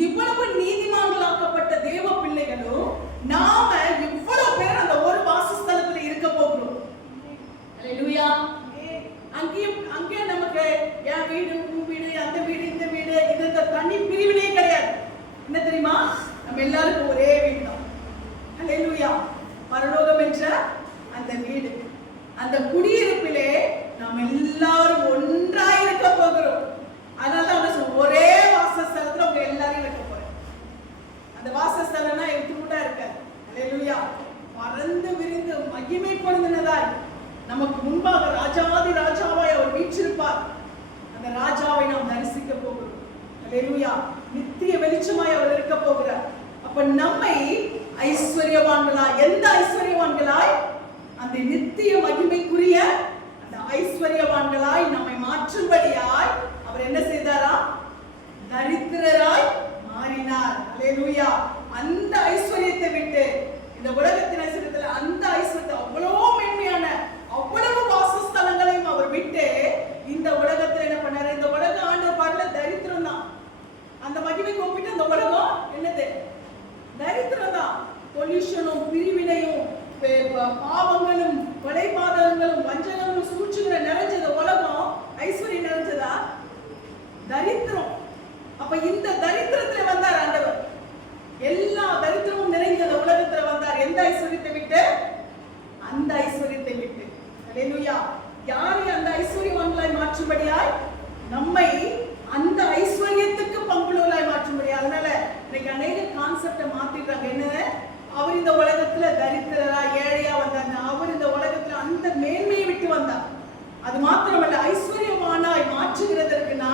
இவ்வளவு நீதிமான்களாக்கப்பட்ட தேவ பிள்ளைகளும் நாம இவ்வளவு பேர் அந்த ஒரு வாசஸ்தலத்துல இருக்க போகிறோம். ஹல்லேலூயா. அங்கே நமக்கு என் வீடு, உன் வீடு, அந்த வீடு, இந்த வீடு, இது தனி பிரிவினே கிடையாது. என்ன தெரியுமா? நம்ம எல்லாருக்கும் ஒரே வீடு தான். ஹல்லேலூயா. பரலோகம் என்ற அந்த வீடு, அந்த குடியிருப்பிலே நாம் எல்லாரும் ஒன்றாய் இருக்க போகிறோம். அதனாலதான் ஒரே வாசஸ்தலத்துல உங்க எல்லாரையும் வைக்க போறேன். அந்த வாசஸ்தலம்னா எதுக்கூட இருக்காது. ஹல்லேலூயா. பறந்து விரிந்து மகிமை பொருந்தினதாய் நமக்கு முன்பாக ராஜாதி ராஜாவாய் அவர் வீற்றிருப்பார். அந்த ராஜாவை நாம் தரிசிக்க போகிறோம். ஹல்லேலூயா. நித்திய வெளிச்சமாய் அவர் இருக்க போகிறார். அப்ப நம்மை ஐஸ்வர்யவான்களாய், எந்த ஐஸ்வர்யவான்களாய்? அந்த நித்திய மகிமைக்குரிய அந்த ஐஸ்வர்யவான்களாய் நம்மை மாற்றும்படியாய் அவர் என்ன செய்தாரா? தரித்திரராய் மாறினார். ஹல்லேலூயா. அந்த ஐஸ்வர்யத்தை விட்டு, இந்த உலகத்தின் ஐஸ்வர்யத்துல அந்த ஐஸ்வர்யத்தை, அவ்வளவு மேன்மையான அவ்வளவு வாசஸ்தலங்களையும் அவர் விட்டு இந்த உலகத்துல என்ன பண்ணாரு? இந்த உலகம் ஆண்டவர் பாருல தரித்திரம் தான். அந்த மகிமைக்கு ஒப்பிட்டு இந்த உலகம் என்னது? தரித்திரம் தான். பொல்யூஷனும் பிரிவினையும் பாவங்களும் கொலைபாதகங்களும் வஞ்சகங்களும் சூழ்ச்சிகளை நிறைஞ்சது உலகம். ஐஸ்வர்யம் நிறைஞ்சதா? தரித்திரம். அப்ப இந்த தரித்திரத்துல வந்தார் ஆண்டவர். எல்லா தரித்திரமும் நிறைந்த உலகத்துல வந்தார். எந்த ஐஸ்வர்யத்தை விட்டு? அந்த ஐஸ்வர்யத்தை விட்டு. ஹல்லேலூயா. யாரை அந்த ஐஸ்வர்யவான்களாய் மாற்றும்படியாய்? நம்மை அந்த ஐஸ்வர்யத்துக்கு பங்குள்ளவர்களாய் மாற்றும்படியாய். அதனால இன்னைக்கு அநேக கான்செப்டை மாத்திடுறாங்க. என்ன? அவர் இந்த உலகத்துல தரித்திரரா ஏழையா வந்தாங்க. அவர் இந்த உலகத்துல அந்த மேன்மையை விட்டு வந்தார். அது மாத்திரமல்ல, ஐஸ்வர்யமானாய் மாற்றுகிறதற்குனா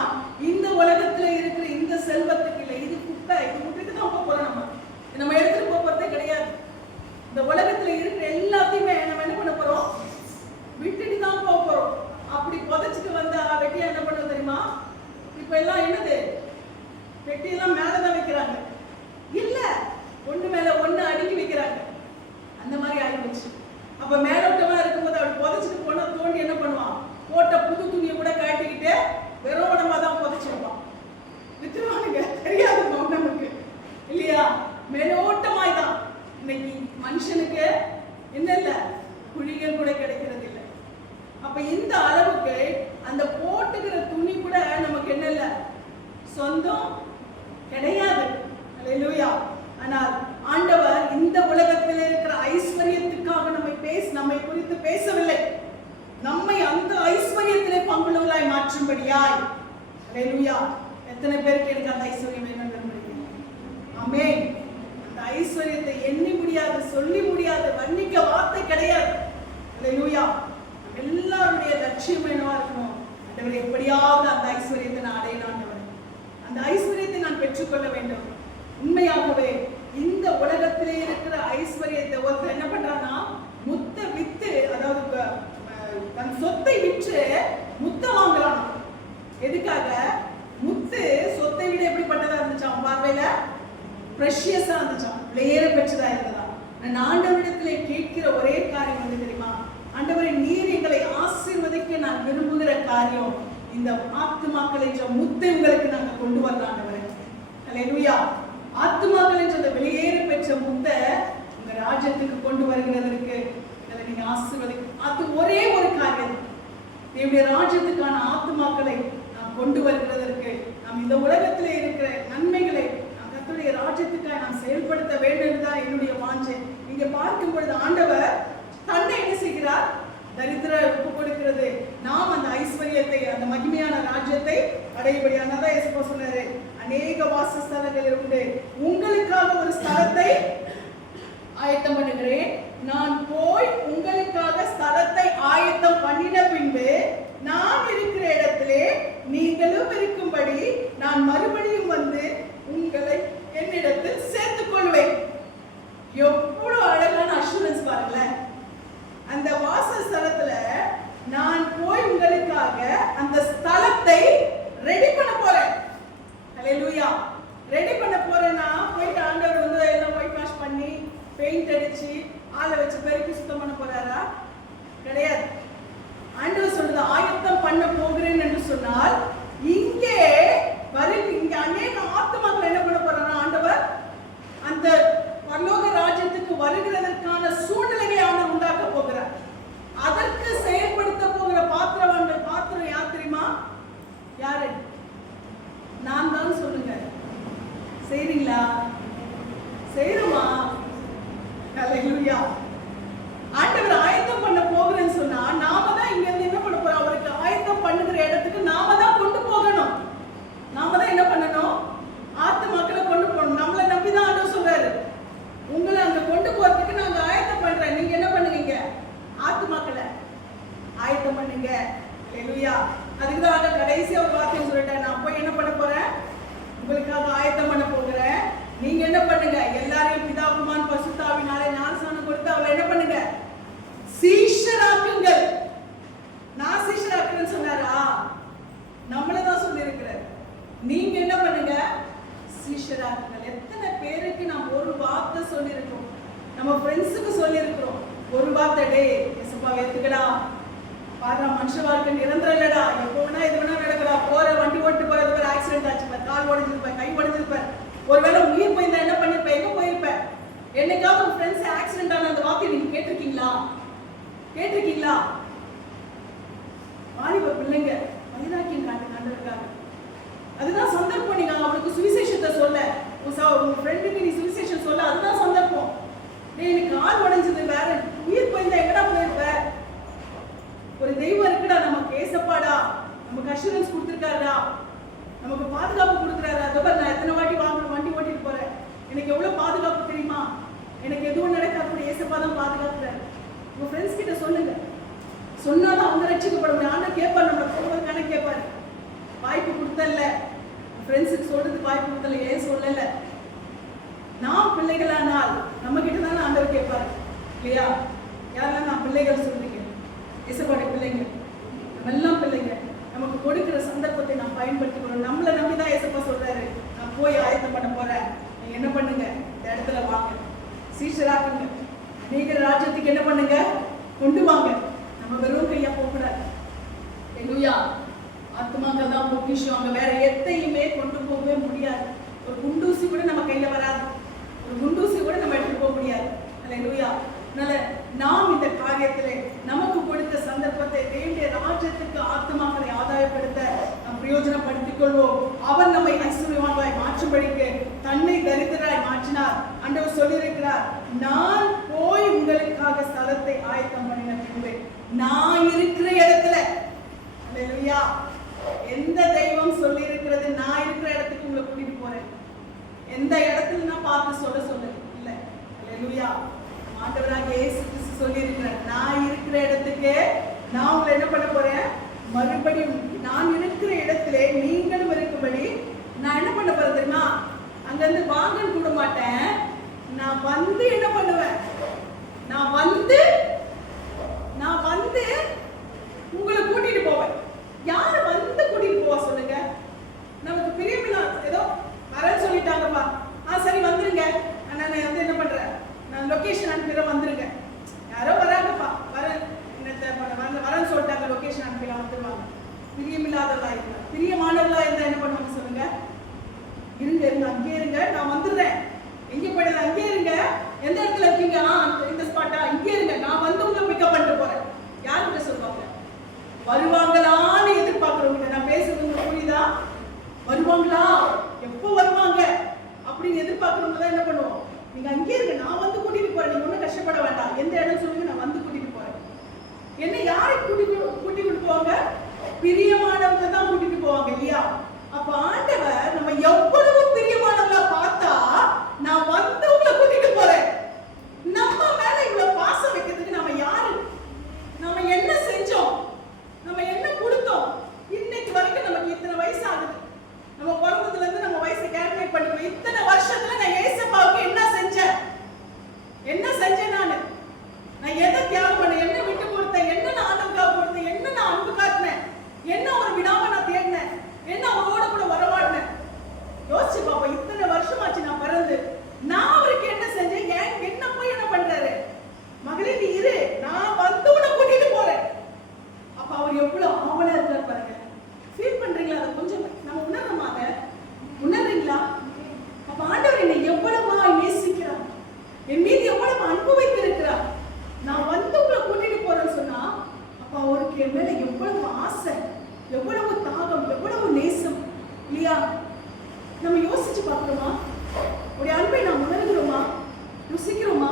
இந்த உலகத்துல இருக்கிற இந்த செல்வத்துக்கு இல்லை. இது குப்பை, இது விட்டுட்டு தான் போக போறோம். நம்ம எடுத்துட்டு போறதே கிடையாது. இந்த உலகத்துல இருக்கிற எல்லாத்தையுமே நம்ம என்ன பண்ண போறோம்? விட்டுட்டு தான் போக போறோம். அப்படி புதைச்சிட்டு வந்தா வெட்டியா என்ன பண்ணுவோம் தெரியுமா? இப்ப எல்லாம் என்னது? வெட்டியெல்லாம் மேலதான் வைக்கிறாங்க. இல்ல, ஒண்ணு மேல ஒண்ணு அடுக்கி வைக்கிறாங்க. அந்த மாதிரி ஆயிடுச்சு. அப்ப மேலோட்டமா இருக்கும்போது அப்படி புதைச்சிட்டு போனா தோண்டி என்ன பண்ணுவான்? போட்ட புது துணியை கூட காட்டிக்கிட்டு வெறும் உடம்பா தான் புதைச்சிருப்பான். வித்துருவானுங்க. தெரியாது நமக்கு இல்லையா? மேலோட்டமாய் தான். இன்னைக்கு மனுஷனுக்கு என்ன இல்ல, குழிகள் கூட கிடைக்கிறது இல்லை. அப்ப இந்த அளவுக்கு அந்த போட்டுக்கிற துணி கூட நமக்கு என்ன இல்ல, சொந்தம் கிடையாது. ஹல்லேலூயா. ஆனால் ஆண்டவர் இந்த உலகத்தில் இருக்கிற ஐஸ்வர்யத்துக்காக நம்மை குறித்து பேசவில்லை. நம்மை அந்த ஐஸ்வர்யத்திலே பங்குள்ளவர்களாய் மாற்றும்படியாய். ஹல்லேலூயா. எத்தனை பேருக்கு எனக்கு அந்த ஐஸ்வர்யம் வேணும்? ஆமென். அந்த ஐஸ்வர்யத்தை எண்ணி முடியாது, சொல்லி முடியாது, வர்ணிக்க வார்த்தை கிடையாது. ஹல்லேலூயா. எல்லாருடைய லட்சியம் என்னவா இருக்கணும்? ஆண்டவர் எப்படியாவது அந்த ஐஸ்வர்யத்தை நான் அடையலாம். அந்த ஐஸ்வர்யத்தை நான் பெற்றுக்கொள்ள வேண்டும். உண்மையாகவே இந்த உலகத்திலே இருக்கிற ஐஸ்வர்யத்தை ஒருத்தர் என்ன பண்றான்னா, முத்த வித்து, அதாவது தன் சொத்தை விற்று முத்த வாங்கலாம். எதுக்காக? முத்து சொத்தை விட எப்படிப்பட்டதா இருந்துச்சா? பார்வையில பிரஷியஸா இருந்துச்சா, விலையேற பெற்றதா இருந்ததா. நான் ஆண்டவரிடத்திலே கேட்கிற ஒரே காரியம் வந்து தெரியுமா? ஆண்டவரே, நீர் எங்களை ஆசீர்வதிக்க நான் விரும்புகிற காரியம் இந்த ஆத்துமாக்கள் என்ற முத்தை உங்களுக்கு நாங்க கொண்டு வரலாம் ஆண்டவரே. அல்லேலூயா. ஆத்துமாக்கள் என்ற அந்த வெளியேறி பெற்ற முத்தை உங்க ராஜ்யத்துக்கு கொண்டு வருகிறதற்கு நீங்க ஆசீர்வதிக்க, அது ஒரே ஒரு காரியம். என்னுடைய ராஜ்யத்துக்கான ஆத்துமாக்களை நாம் கொண்டு வருகிறதற்கு, நாம் இந்த உலகத்திலே இருக்கிற நன்மைகளை கர்த்தருடைய ராஜ்யத்துக்காக நாம் செயல்படுத்த வேண்டும் தான் என்னுடைய வாஞ்சை. இங்க பார்க்கும் பொழுது ஆண்டவர் தன்னை என்ன செய்கிறார்? தரித்திரர் ஒப்பு கொடுக்கிறது. நாம் அந்த ஐஸ்வர்யத்தை, அந்த மகிமையான ராஜ்யத்தை அடையபடியானதான் இயேசு சொன்னாரு, அநேக வாசஸ்தலங்கள் உண்டு, உங்களுக்காக ஒரு ஸ்தலத்தை ஆயத்தம் பண்ணுகிறேன். நான் போய் உங்களுக்காக ஸ்தலத்தை ஆயத்தம் பண்ணின பின்பு நான் இருக்கிற இடத்திலே நீங்களும் இருக்கும்படி நான் மறுபடியும் வந்து உங்களை என்னிடத்தில் சேர்த்துக் கொள்வேன். எவ்வளவு அழகான அஷூரன்ஸ் பாருங்களேன். அந்த வாசஸ்தலத்துல நான் போய் உங்களுக்காக அந்த ஸ்தலத்தை ரெடி பண்ண போறேன். ஹல்லேலூயா. ரெடி பண்ண போறேன்னா போயிட்டு ஆண்டவர் வந்து எல்லாம் ஒயிட் வாஷ் பண்ணி பெயிண்ட் அடிச்சு ஆளை வச்சு பெருக்கி சுத்தம் பண்ண போறாரா? கிடையாது. ஆண்டவர் சொல்றது ஆயத்தம் பண்ண போகிறேன் என்று சொன்னால், இங்கே இங்க அநேக ஆத்துமாக்கள் என்ன பண்ண போறாரா? ஆண்டவர் அந்த பரலோக ராஜ்யத்துக்கு வருகிறதற்கான சூழ்நிலையை அவர் உண்டாக்க போகிறார். அதற்கு செயல்படுத்த போகிற பாத்திரம் யார் தெரியுமா? யாரு? நான் தான். சொல்லுங்க, செய்றீங்களா? செய்றோமா? ஹல்லேலூயா. ஆண்டவர் ஆயத்தம் பண்ண போகிறேன்னு சொன்னா, நாம தான் இங்க இருந்து என்ன பண்ண போறோம்? அவருக்கு ஆயத்தம் பண்ணுகிற இடத்துக்கு நாம தான் கொண்டு போகணும். நாம தான் என்ன பண்ணணும்? ஆத்துமாக்களை கொண்டு போகணும். நம்மளை நம்பிதான் ஆண்டவர் சொல்றாரு, உங்களை அங்க கொண்டு போறதுக்கு நாங்க ஆயத்தம் பண்றேன். நீங்க என்ன பண்ணுவீங்க? ஆத்துமாக்களை ஆயத்தம் பண்ணுங்க. ஹல்லேலூயா. அதுக்குதான் ஆண்டவர் கடைசியா ஒரு வார்த்தை சொல்லிட்டேன், நான் போய் என்ன பண்ண போறேன்? உங்களுக்காக ஆயத்தம் பண்ண போகிறேன். நீங்க என்ன பண்ணுங்க? எல்லாரையும் பிதா குமாரன் பரிசுத்த ஆவியினாலே ஞானஸ்நானம் கொடுத்து அவளை என்ன பண்ணுங்க? சீஷராக்குங்கள். நான் சீஷராக்குறேன்னு சொன்னாரா? நம்மளதான் சொல்லி இருக்கிறார். நீங்க என்ன பண்ணுங்க? சீஷராக்குங்கள். எத்தனை பேருக்கு நாம் ஒரு வார்த்தை சொல்லி இருக்கோம், நம்ம ஃப்ரெண்ட்ஸுக்கு சொல்லி இருக்கிறோம். ஒரு வார்த்தை, டே எசப்பா ஏத்துக்கடா, பாரு மனுஷ வாழ்க்கை நிரந்தரம் இல்லடா, எப்போ வேணா இது வேணா நடக்கடா, போற வண்டி ஓட்டு போறது ஒரு ஆக்சிடென்ட் ஆச்சு, கால் உடைஞ்சிருப்ப, கை உடைஞ்சிருப்ப, ஒருவேளை உயிர் போயிருந்தா என்ன பண்ணிருப்ப, எங்க போயிருப்ப? என்னைக்காவது உங்க ஃப்ரெண்ட்ஸ் ஆக்சிடென்ட் ஆன அந்த வார்த்தையை நீங்க கேட்டிருக்கீங்களா? கேட்டிருக்கீங்களா? வாலிப பிள்ளைங்க வைராக்கியம் காட்டுங்க ஆண்டவருக்காக. அதுதான் சந்தர்ப்பம். நீங்க அவனுக்கு சுவிசேஷத்தை சொல்ல, உங்க ஃப்ரெண்டுக்கு நீ சுவிசேஷம் சொல்ல, அதுதான் சந்தர்ப்பம். நீ எனக்கு கால் உடைஞ்சது, வேற உயிர் போயிருந்தா எங்கடா போயிருப்ப? ஒரு தெய்வம் இருக்குடா நமக்கு, ஏசப்பாடா நமக்கு அஷூரன்ஸ் கொடுத்துருக்காருடா, நமக்கு பாதுகாப்பு கொடுக்குறாரு. அதோட நான் எத்தனை வாட்டி வண்டி ஓட்டிட்டு போறேன், எனக்கு எவ்வளவு பாதுகாப்பு தெரியுமா? எனக்கு எதுவும் நடக்காது, ஏசப்பா தான் பாதுகாப்புறாரு. உங்க ஃப்ரெண்ட்ஸ் கிட்ட சொல்லுங்க. சொன்னாதான் அவங்க ரட்சிக்கப்பட முடியும். ஆண்டவர் கேட்பார், நம்மளை சொல்வதற்கான கேட்பாரு. வாய்ப்பு கொடுத்தல, ஃப்ரெண்ட்ஸுக்கு சொல்றதுக்கு வாய்ப்பு கொடுத்தல, ஏன் சொல்லல? நாம் பிள்ளைகளானால் நம்ம கிட்ட தானே ஆண்டவர் கேட்பாரு இல்லையா? யாரெல்லாம் நான் பிள்ளைகள் சொல்றீங்க? இயேசுவோட பிள்ளைங்க, நம்ம எல்லாம் பிள்ளைங்க. நமக்கு கொடுக்கிற சந்தர்ப்பத்தை நாம் பயன்படுத்திக்கணும். நம்மளை நம்பிதான் இயேசுப்பா சொல்றாரு, நான் போய் ஆயத்தம் பண்ண போறேன், நீங்க என்ன பண்ணுங்க? இந்த இடத்துல வாங்க, சீஷராக்குங்க, அநேக ராஜ்யத்துக்கு என்ன பண்ணுங்க? கொண்டு வாங்க. நம்ம வெறும் கையா போகக்கூடாது. ஹல்லேலூயா. ஆத்துமாக்கள் தான் பொக்கிஷம். அங்க வேற எதையுமே கொண்டு போகவே முடியாது. ஒரு குண்டூசி கூட நம்ம கையில வராது, ஒரு குண்டூசி கூட நம்ம எடுத்து போக முடியாது. ஹல்லேலூயா. அதனால நாம் இந்த காரியத்திலே நமக்கு கொடுத்த சந்தர்ப்பத்தை தேவனுடைய ராஜ்யத்துக்கு ஆத்துமாக்களை ஆதாயப்படுத்த நாம் பிரயோஜனப்படுத்திக் கொள்வோம். அவர் நம்மை ஐஸ்வர்யவான்களாய் மாற்றும்படிக்கு தன்னை தரித்திரராய் மாற்றினார். ஆண்டவர் சொல்லியிருக்கிறார், நான் போய் உங்களுக்காக ஸ்தலத்தை ஆயத்தம் பண்ணின பின்பு நான் இருக்கிற இடத்துல. ஹல்லேலூயா. எந்த தெய்வம் சொல்லி இருக்கிறது நான் இருக்கிற இடத்துக்கு உங்களை கூட்டிட்டு போறேன்? எந்த இடத்துல நான் பார்த்து சொல்ல இல்ல. ஹல்லேலூயா. ஆண்டவராக இயேசு கிறிஸ்து சொல்லி இருக்கிறார், நான் இருக்கிற இடத்துக்கு நான் உங்களை என்ன பண்ண போறேன்? மறுபடியும் நான் இருக்கிற இடத்திலே நீங்களும் இருக்கும்படி நான் என்ன பண்ண போறேன் தெரியுமா? அங்க இருந்து வாங்கன்னு கூட மாட்டேன். நான் வந்து என்ன பண்ணுவேன்? நான் வந்து உங்களை கூட்டிட்டு போவேன். யாரு வந்து கூட்டிட்டு போவா சொல்லுங்க? நமக்கு பிரியமில்லா ஏதோ வரேன்னு சொல்லிட்டாங்கப்பா, சரி வந்துருங்க, நான் வந்து என்ன பண்றேன், நான் லொகேஷன் அனுப்பிடுறேன், வந்துருங்க. யாரோ வராங்கப்பா, வரேன்னு சொல்லிட்டாங்க, லொகேஷன் அனுப்பிலாம் வந்துருவாங்க. பிரியமில்லாதவர்களா இருந்தா, பிரியமானவர்களா இருந்தா என்ன பண்ணுவாங்க சொல்லுங்க? இருங்க அங்கே இருங்க, நான் வந்துடுறேன். எங்க போயிடுது? அங்கே இருங்க. எந்த இடத்துல இருக்கீங்க? இந்த ஸ்பாட்டா? இங்கே இருங்க, நான் வந்து உங்களை பிக்கப் பண்ணிட்டு போறேன். யாருக்கிட்ட சொல்லுவாங்க? வருவாங்களான்னு எதிர்பார்க்கிறவங்க. நான் பேசுறது உங்களுக்கு புரியுதா? வருவாங்களா, எப்போ வருவாங்க அப்படின்னு எதிர்பார்க்கிறவங்க தான் என்ன பண்ணுவோம்? நீங்க அங்கே இருங்க, நான் வந்து கூட்டிட்டு போறேன், நீங்க ஒன்றும் கஷ்டப்பட வேண்டாம், எந்த இடம் சொல்லுங்க, நான் வந்து கூட்டிட்டு போறேன். என்ன யாரை கூட்டிட்டு போவாங்க? பிரியமானவங்க தான் கூட்டிட்டு போவாங்க இல்லையா? அப்ப ஆண்டவர் நம்ம எவ்வளவு பிரியமானவங்களா பார்த்தா, நான் வந்து உங்களை கூட்டிட்டு போறேன். நம்ம மேல இவ்வளவு பாசம் வைக்கிறதுக்கு நம்ம யாரு? நம்ம என்ன செஞ்சோம்? நம்ம என்ன கொடுத்தோம்? இன்னைக்கு வரைக்கும் நமக்கு இத்தனை வயசு ஆகுது. நம்ம பிறந்ததுல இருந்து நம்ம வயசை கால்குலேட் பண்ணிக்கோ. இத்தனை வருஷத்துல நான் ஏசப்பாவுக்கு என்ன செஞ்சேன்? நான் எதை தியாகம் பண்ணேன்? என்ன விட்டு கொடுத்தேன்? என்ன நான் ஆண்டவருக்காக கொடுத்தேன்? என்ன நான் அன்பு காட்டினேன்? என்ன ஒரு விடாம நான் தேடினேன்? என்ன அவரோட கூட வரவாடினேன்? யோசிச்சு பாப்பா, இத்தனை வருஷமாச்சு நான் பிறந்து, நான் அவருக்கு என்ன செஞ்சேன்? என்ன போய் என்ன பண்றாரு? மகளே நீ இரு, நான் வந்து உன்னை கூட்டிட்டு போறேன். அப்ப அவர் எவ்வளவு ஆவலா இருக்கார் பாருங்க. ஃபீல் பண்றீங்களா? அதை கொஞ்சம் நம்ம உணர்றோமா? அதை உணர்றீங்களா? அப்ப ஆண்டவர் என்னை எவ்வளவா நேசிக்கிறார், என் மீது எவ்வளவு அன்பு வைத்திருக்கிறார். நான் வந்து உங்களை கூட்டிட்டு போறேன்னு சொன்னா, அப்ப அவருக்கு என் மேல எவ்வளவு ஆசை, எவ்வளவு தாகம், எவ்வளவு நேசம் இல்லையா? நம்ம யோசிச்சு பார்க்கிறோமா? உடைய அன்பை நாம் உணர்கிறோமா? ருசிக்கிறோமா?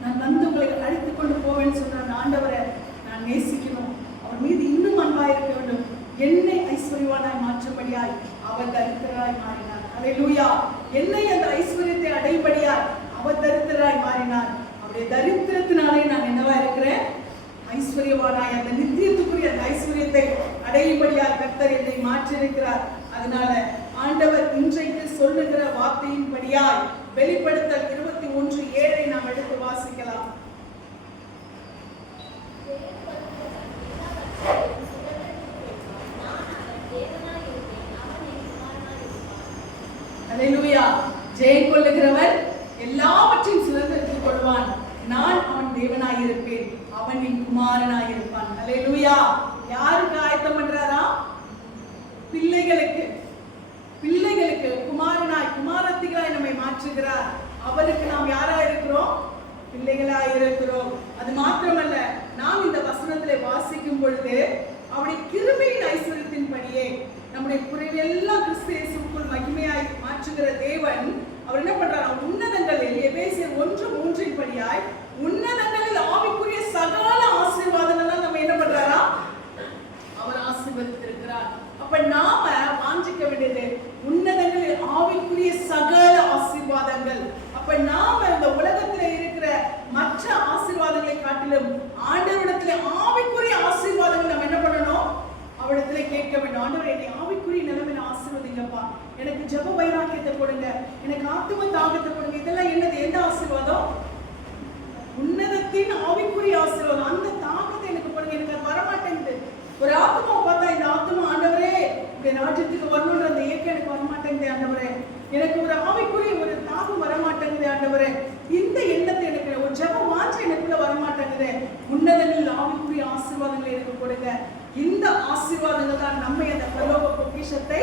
நான் வந்து உங்களை அழைத்து கொண்டு போவேன்னு சொன்ன ஆண்டவரை நான் நேசிக்கணும், அவர் மீது இன்னும் அன்பா இருக்க வேண்டும். என்னை ஐஸ்வர்யவானாய் மாற்றும்படியாய் அவர் தரித்திரராய் மாறினார். அல்லேலூயா! என்னை அந்த ஐஸ்வர்யத்தை அடையும்படியாய் அவர் தரித்திரராய் மாறினார். அவருடைய தரித்திரத்தினாலே நான் என்னவா இருக்கிறேன்? ஐஸ்வர்யவானாய், அந்த நித்தியத்துக்குரிய அந்த ஐஸ்வர்யத்தை அடையும்படியாய் கர்த்தர் என்னை மாற்றியிருக்கிறார். அதனால ஆண்டவர் இன்றைக்கு சொல்லுகிற வார்த்தையின்படியாய் வெளிப்படுத்தல் 21:7 நாம் எடுத்து வாசிக்கலாம். அல்லேலூயா! ஜெயம் கொள்ளுகிறவன் எல்லாவற்றையும் சுதந்திரித்துக் கொள்வான். நான் அவன் தேவனாய் இருப்பேன், அவன் என் குமாரனாய் இருப்பான். அல்லேலூயா! யாருக்கு ஆயத்தம் பண்றாரா? பிள்ளைகளுக்கு, பிள்ளைகளுக்கு குமாரனாய், குமாரத்திகளாய் நம்மை மாற்றுகிறார். அவருக்கு நாம் யாரா இருக்கிறோம்? பிள்ளைகளாய் இருக்கிறோம். அது மாத்திரமல்ல, நாம் இந்த வசனத்திலே வாசிக்கும் பொழுது அவருடைய கிருபையின் ஐஸ்வர்யத்தின்படியே நம்முடைய குறைவெல்லாம் கிறிஸ்து இயேசுவுக்குள் மகிமையாய் மாற்றுகிற தேவன் அவர் என்ன பண்றார்? உன்னதங்களில், எபேசியர் 1:3 படியாய் உன்னதங்களில் ஆவிக்குரிய சகல ஆசீர்வாதங்கள் நம்ம என்ன பண்றாரா? அவர் ஆசீர்வதித்திருக்கிறார். அப்ப நாம வாஞ்சிக்க வேண்டியது உன்னதங்களில் ஆவிக்குரிய சகல ஆசீர்வாதங்கள். அப்ப நாம இந்த உலகத்துல இருக்கிற மற்ற ஆசீர்வாதங்களை காட்டிலும் ஆண்டவரிடத்துல ஆவிக்குரிய ஆசீர்வாதங்கள் நம்ம என்ன பண்ணணும்? அவரிடத்துல கேட்க வேண்டும். ஆண்டவர் என்னை ஆவிக்குரிய நிலைமையில ஆசீர்வதிங்கப்பா, எனக்கு ஜெப வைராக்கியத்தை கொடுங்க, எனக்கு ஆத்தும தாகத்தை கொடுங்க. இதெல்லாம் என்னது? எந்த ஆசீர்வாதம்? உன்னதத்தின் ஆவிக்குரிய ஆசீர்வாதம். அந்த தாகத்தை எனக்கு கொடுங்க. எனக்கு அது வரமாட்டேங்குது. ஒரு ஆத்மாவை பார்த்தா இந்த ஆத்மா, ஆண்டவரே இந்த ராஜ்யத்துக்கு வரணுன்ற அந்த இயக்கம் எனக்கு வரமாட்டேங்குது ஆண்டவரே, எனக்கு ஒரு ஆவிக்குரிய ஒரு தாகம் வரமாட்டேங்குது ஆண்டவரே, இந்த எண்ணத்தை எனக்கு, ஒரு ஜெப வாஞ்சை எனக்குள்ள வரமாட்டேங்குது. உன்னதங்களில் ஆவிக்குரிய ஆசீர்வாதங்களை எனக்கு கொடுங்க. இந்த ஆசீர்வாதங்கள் தான் நம்மை அந்த பரலோக பொக்கிஷத்தை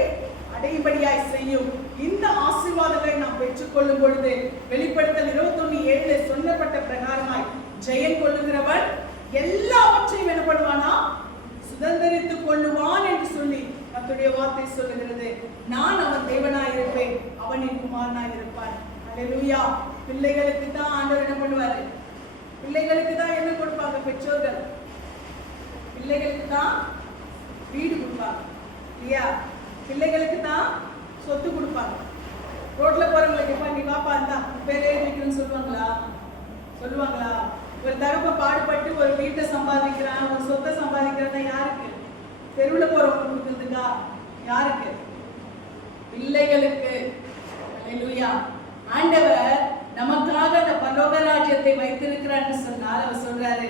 அடையும்படியாய் செய்யும். இந்த ஆசீர்வாதங்களை நாம் பெற்றுக்கொள்ளும் பொழுது வெளிப்படுத்தல் 21:7 சொல்லப்பட்ட பிரகாரமாய் ஜெயம் கொள்ளுகிறவன் எல்லாவற்றையும் என்ன பண்ணுவானா? சுதந்திரித்துக் கொள்ளுவான் என்று சொல்லி கர்த்தருடைய வார்த்தை சொல்லுகிறது. நான் அவன் தேவனாய் இருப்பேன், அவன் என் குமாரனாய் இருப்பான். அல்லேலூயா! பிள்ளைகளுக்கு தான் ஆண்டவர் என்ன பண்ணுவாரு? பிள்ளைகளுக்கு தான் என்ன கொடுப்பாங்க? பெற்றோர்கள் பிள்ளைகளுக்கு தான் வீடு கொடுப்பாங்க இல்லையா? பிள்ளைகளுக்கு தான் சொத்து கொடுப்பாங்க. ரோட்ல போறவங்களுக்கு நீ பாப்பா இருந்தா பேர் எழுதி வைக்கணும்னு சொல்லுவாங்களா? சொல்லுவாங்களா? ஒரு தகப்ப பாடுபட்டு ஒரு வீட்டை சம்பாதிக்கிறான், ஒரு சொத்தை சம்பாதிக்கிறான், யாருக்கு? தெருவில் போறவங்க கொடுக்குறதுக்கா? யாருக்கு? பிள்ளைகளுக்கு. அல்லேலூயா! ஆண்டவர் நமக்காக அந்த பரலோக ராஜ்யத்தை வைத்திருக்கிறான்னு சொன்னால் அவர் சொல்றாரு,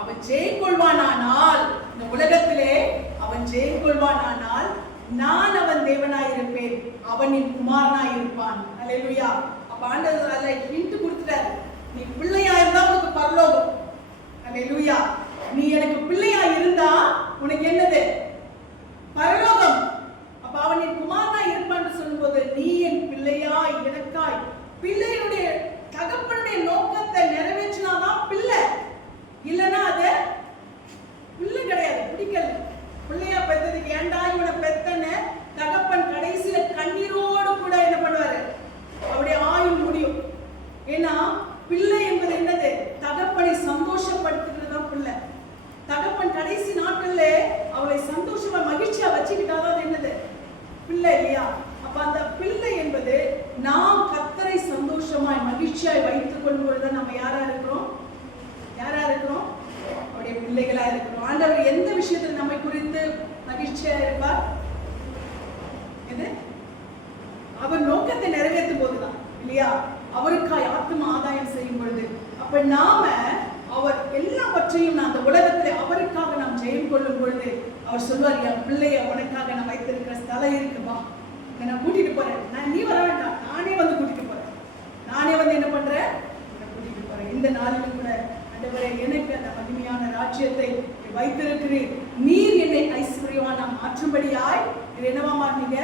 அவன் ஜெயம் கொள்வானானால், இந்த உலகத்திலே அவன் ஜெயம் கொள்வானானால் நான் அவன் தேவனாய் இருப்பேன், அவன் என் குமாரனாய் இருப்பான். அல்லேலூயா! அப்ப ஆண்டவர் ஹிண்ட் கொடுத்துட்டாரு, நீ பிள்ளையா இருந்தா உனக்கு பரலோகம், அவளை சந்தோஷமா மகிழ்ச்சியா வச்சுக்கிட்டாதான் என்னது பிள்ளை இல்லையா? அப்ப அந்த பிள்ளை என்பது நாம் கர்த்தரை சந்தோஷமாய் மகிழ்ச்சியாய் வைத்துக் கொள்ளும் பொழுது நம்ம யாரா இருக்கிறோம்? அவருடைய பிள்ளைகளா இருக்கிறோம். ஆண்டவர் எந்த விஷயத்தில் நம்மை குறித்து மகிழ்ச்சியா இருப்பார்? எது? அவர் நோக்கத்தை நிறைவேற்றும் போதுதான் இல்லையா? அவருக்காய் ஆத்ம ஆதாயம் செய்யும் பொழுது. அப்ப நாம அவர் எல்லாவற்றையும் அந்த உலகத்துல அவருக்காக நாம் ஜெயம் கொள்ளும் பொழுது அவர் சொல்வார், என் பிள்ளைய உனக்காக நான் வைத்திருக்கிற ஸ்தலம் இருக்குப்பா, நான் கூட்டிட்டு போறேன், நீ வர வேண்டாம், நானே வந்து கூட்டிட்டு போறேன், நானே வந்து என்ன பண்றேன், கூட்டிட்டு போறேன். இந்த நாளிலும் கூட ஆண்டவரே எனக்கு அந்த மகிமையான ராஜ்யத்தை வைத்திருக்கிறேன், நீர் என்னை ஐஸ்வர்யவானா மாற்றும்படியாய் இது என்னவா மாறினீங்க?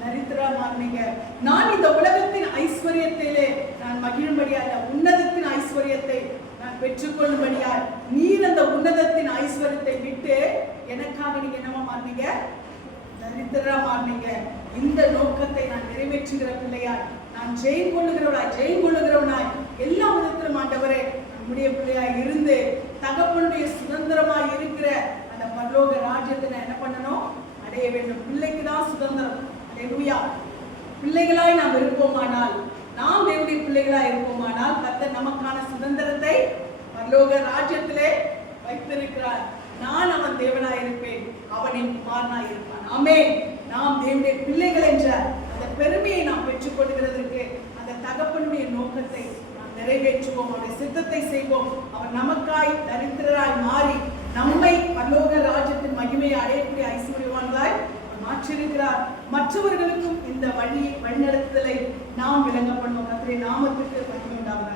தரித்திரா மாறினீங்க. நான் இந்த உலகத்தின் ஐஸ்வர்யத்திலே நான் மகிழும்படியாய், உன்னதத்தின் ஐஸ்வர்யத்தை நான் பெற்றுக்கொள்ளும்படியாய் நீர் அந்த உன்னதத்தின் ஐஸ்வர்யத்தை விட்டு எனக்காக நீங்க என்னவா மாறினீங்க? தரித்திரா மாறினீங்க. இந்த நோக்கத்தை நான் நிறைவேற்றுகிற பிள்ளையாய், நான் ஜெயம் கொள்ளுகிறவனாய் எல்லா விதத்திலும் ஆண்டவரே நம்முடைய பிள்ளையாய் இருந்து தகப்பனுடைய சுதந்திரமாய் இருக்கிற அந்த பரலோக ராஜ்யத்தை நான் என்ன பண்ணணும்? அடைய வேண்டும். பிள்ளைக்கு தான் சுதந்திரம். அல்லேலூயா. பிள்ளைகளாய் நாம் இருப்போமானால், நாம் தேவனுடைய பிள்ளைகளாய் இருப்போமானால் கர்த்தர் நமக்கான சுதந்திரத்தை பரலோக ராஜ்யத்திலே வைத்திருக்கிறார். நான் அவன் தேவனாய் இருப்பேன், அவன் என் குமாரனாய் இருப்பான். ஆமென். நாம் தேவனுடைய பிள்ளைகள் என்ற அந்த பெருமையை நாம் பெற்றுக் கொள்கிறதற்கு அந்த தகப்பனுடைய நோக்கத்தை நாம் நிறைவேற்றுவோம், அவருடைய சித்தத்தை செய்வோம். அவர் நமக்காய் தரித்திரராய் மாறி நம்மை பரலோக ராஜ்யத்தின் மகிமையை அடையக்கூடிய ஐஸ்வர்யவான்களாய் மாற்றிருக்கிறார். மற்றவர்களுக்கும் இந்த வழிநடத்துதலை நாம் விளங்க பண்ணுவோம். கர்த்தருடைய நாமத்துக்கு மகிமை உண்டாவதாக.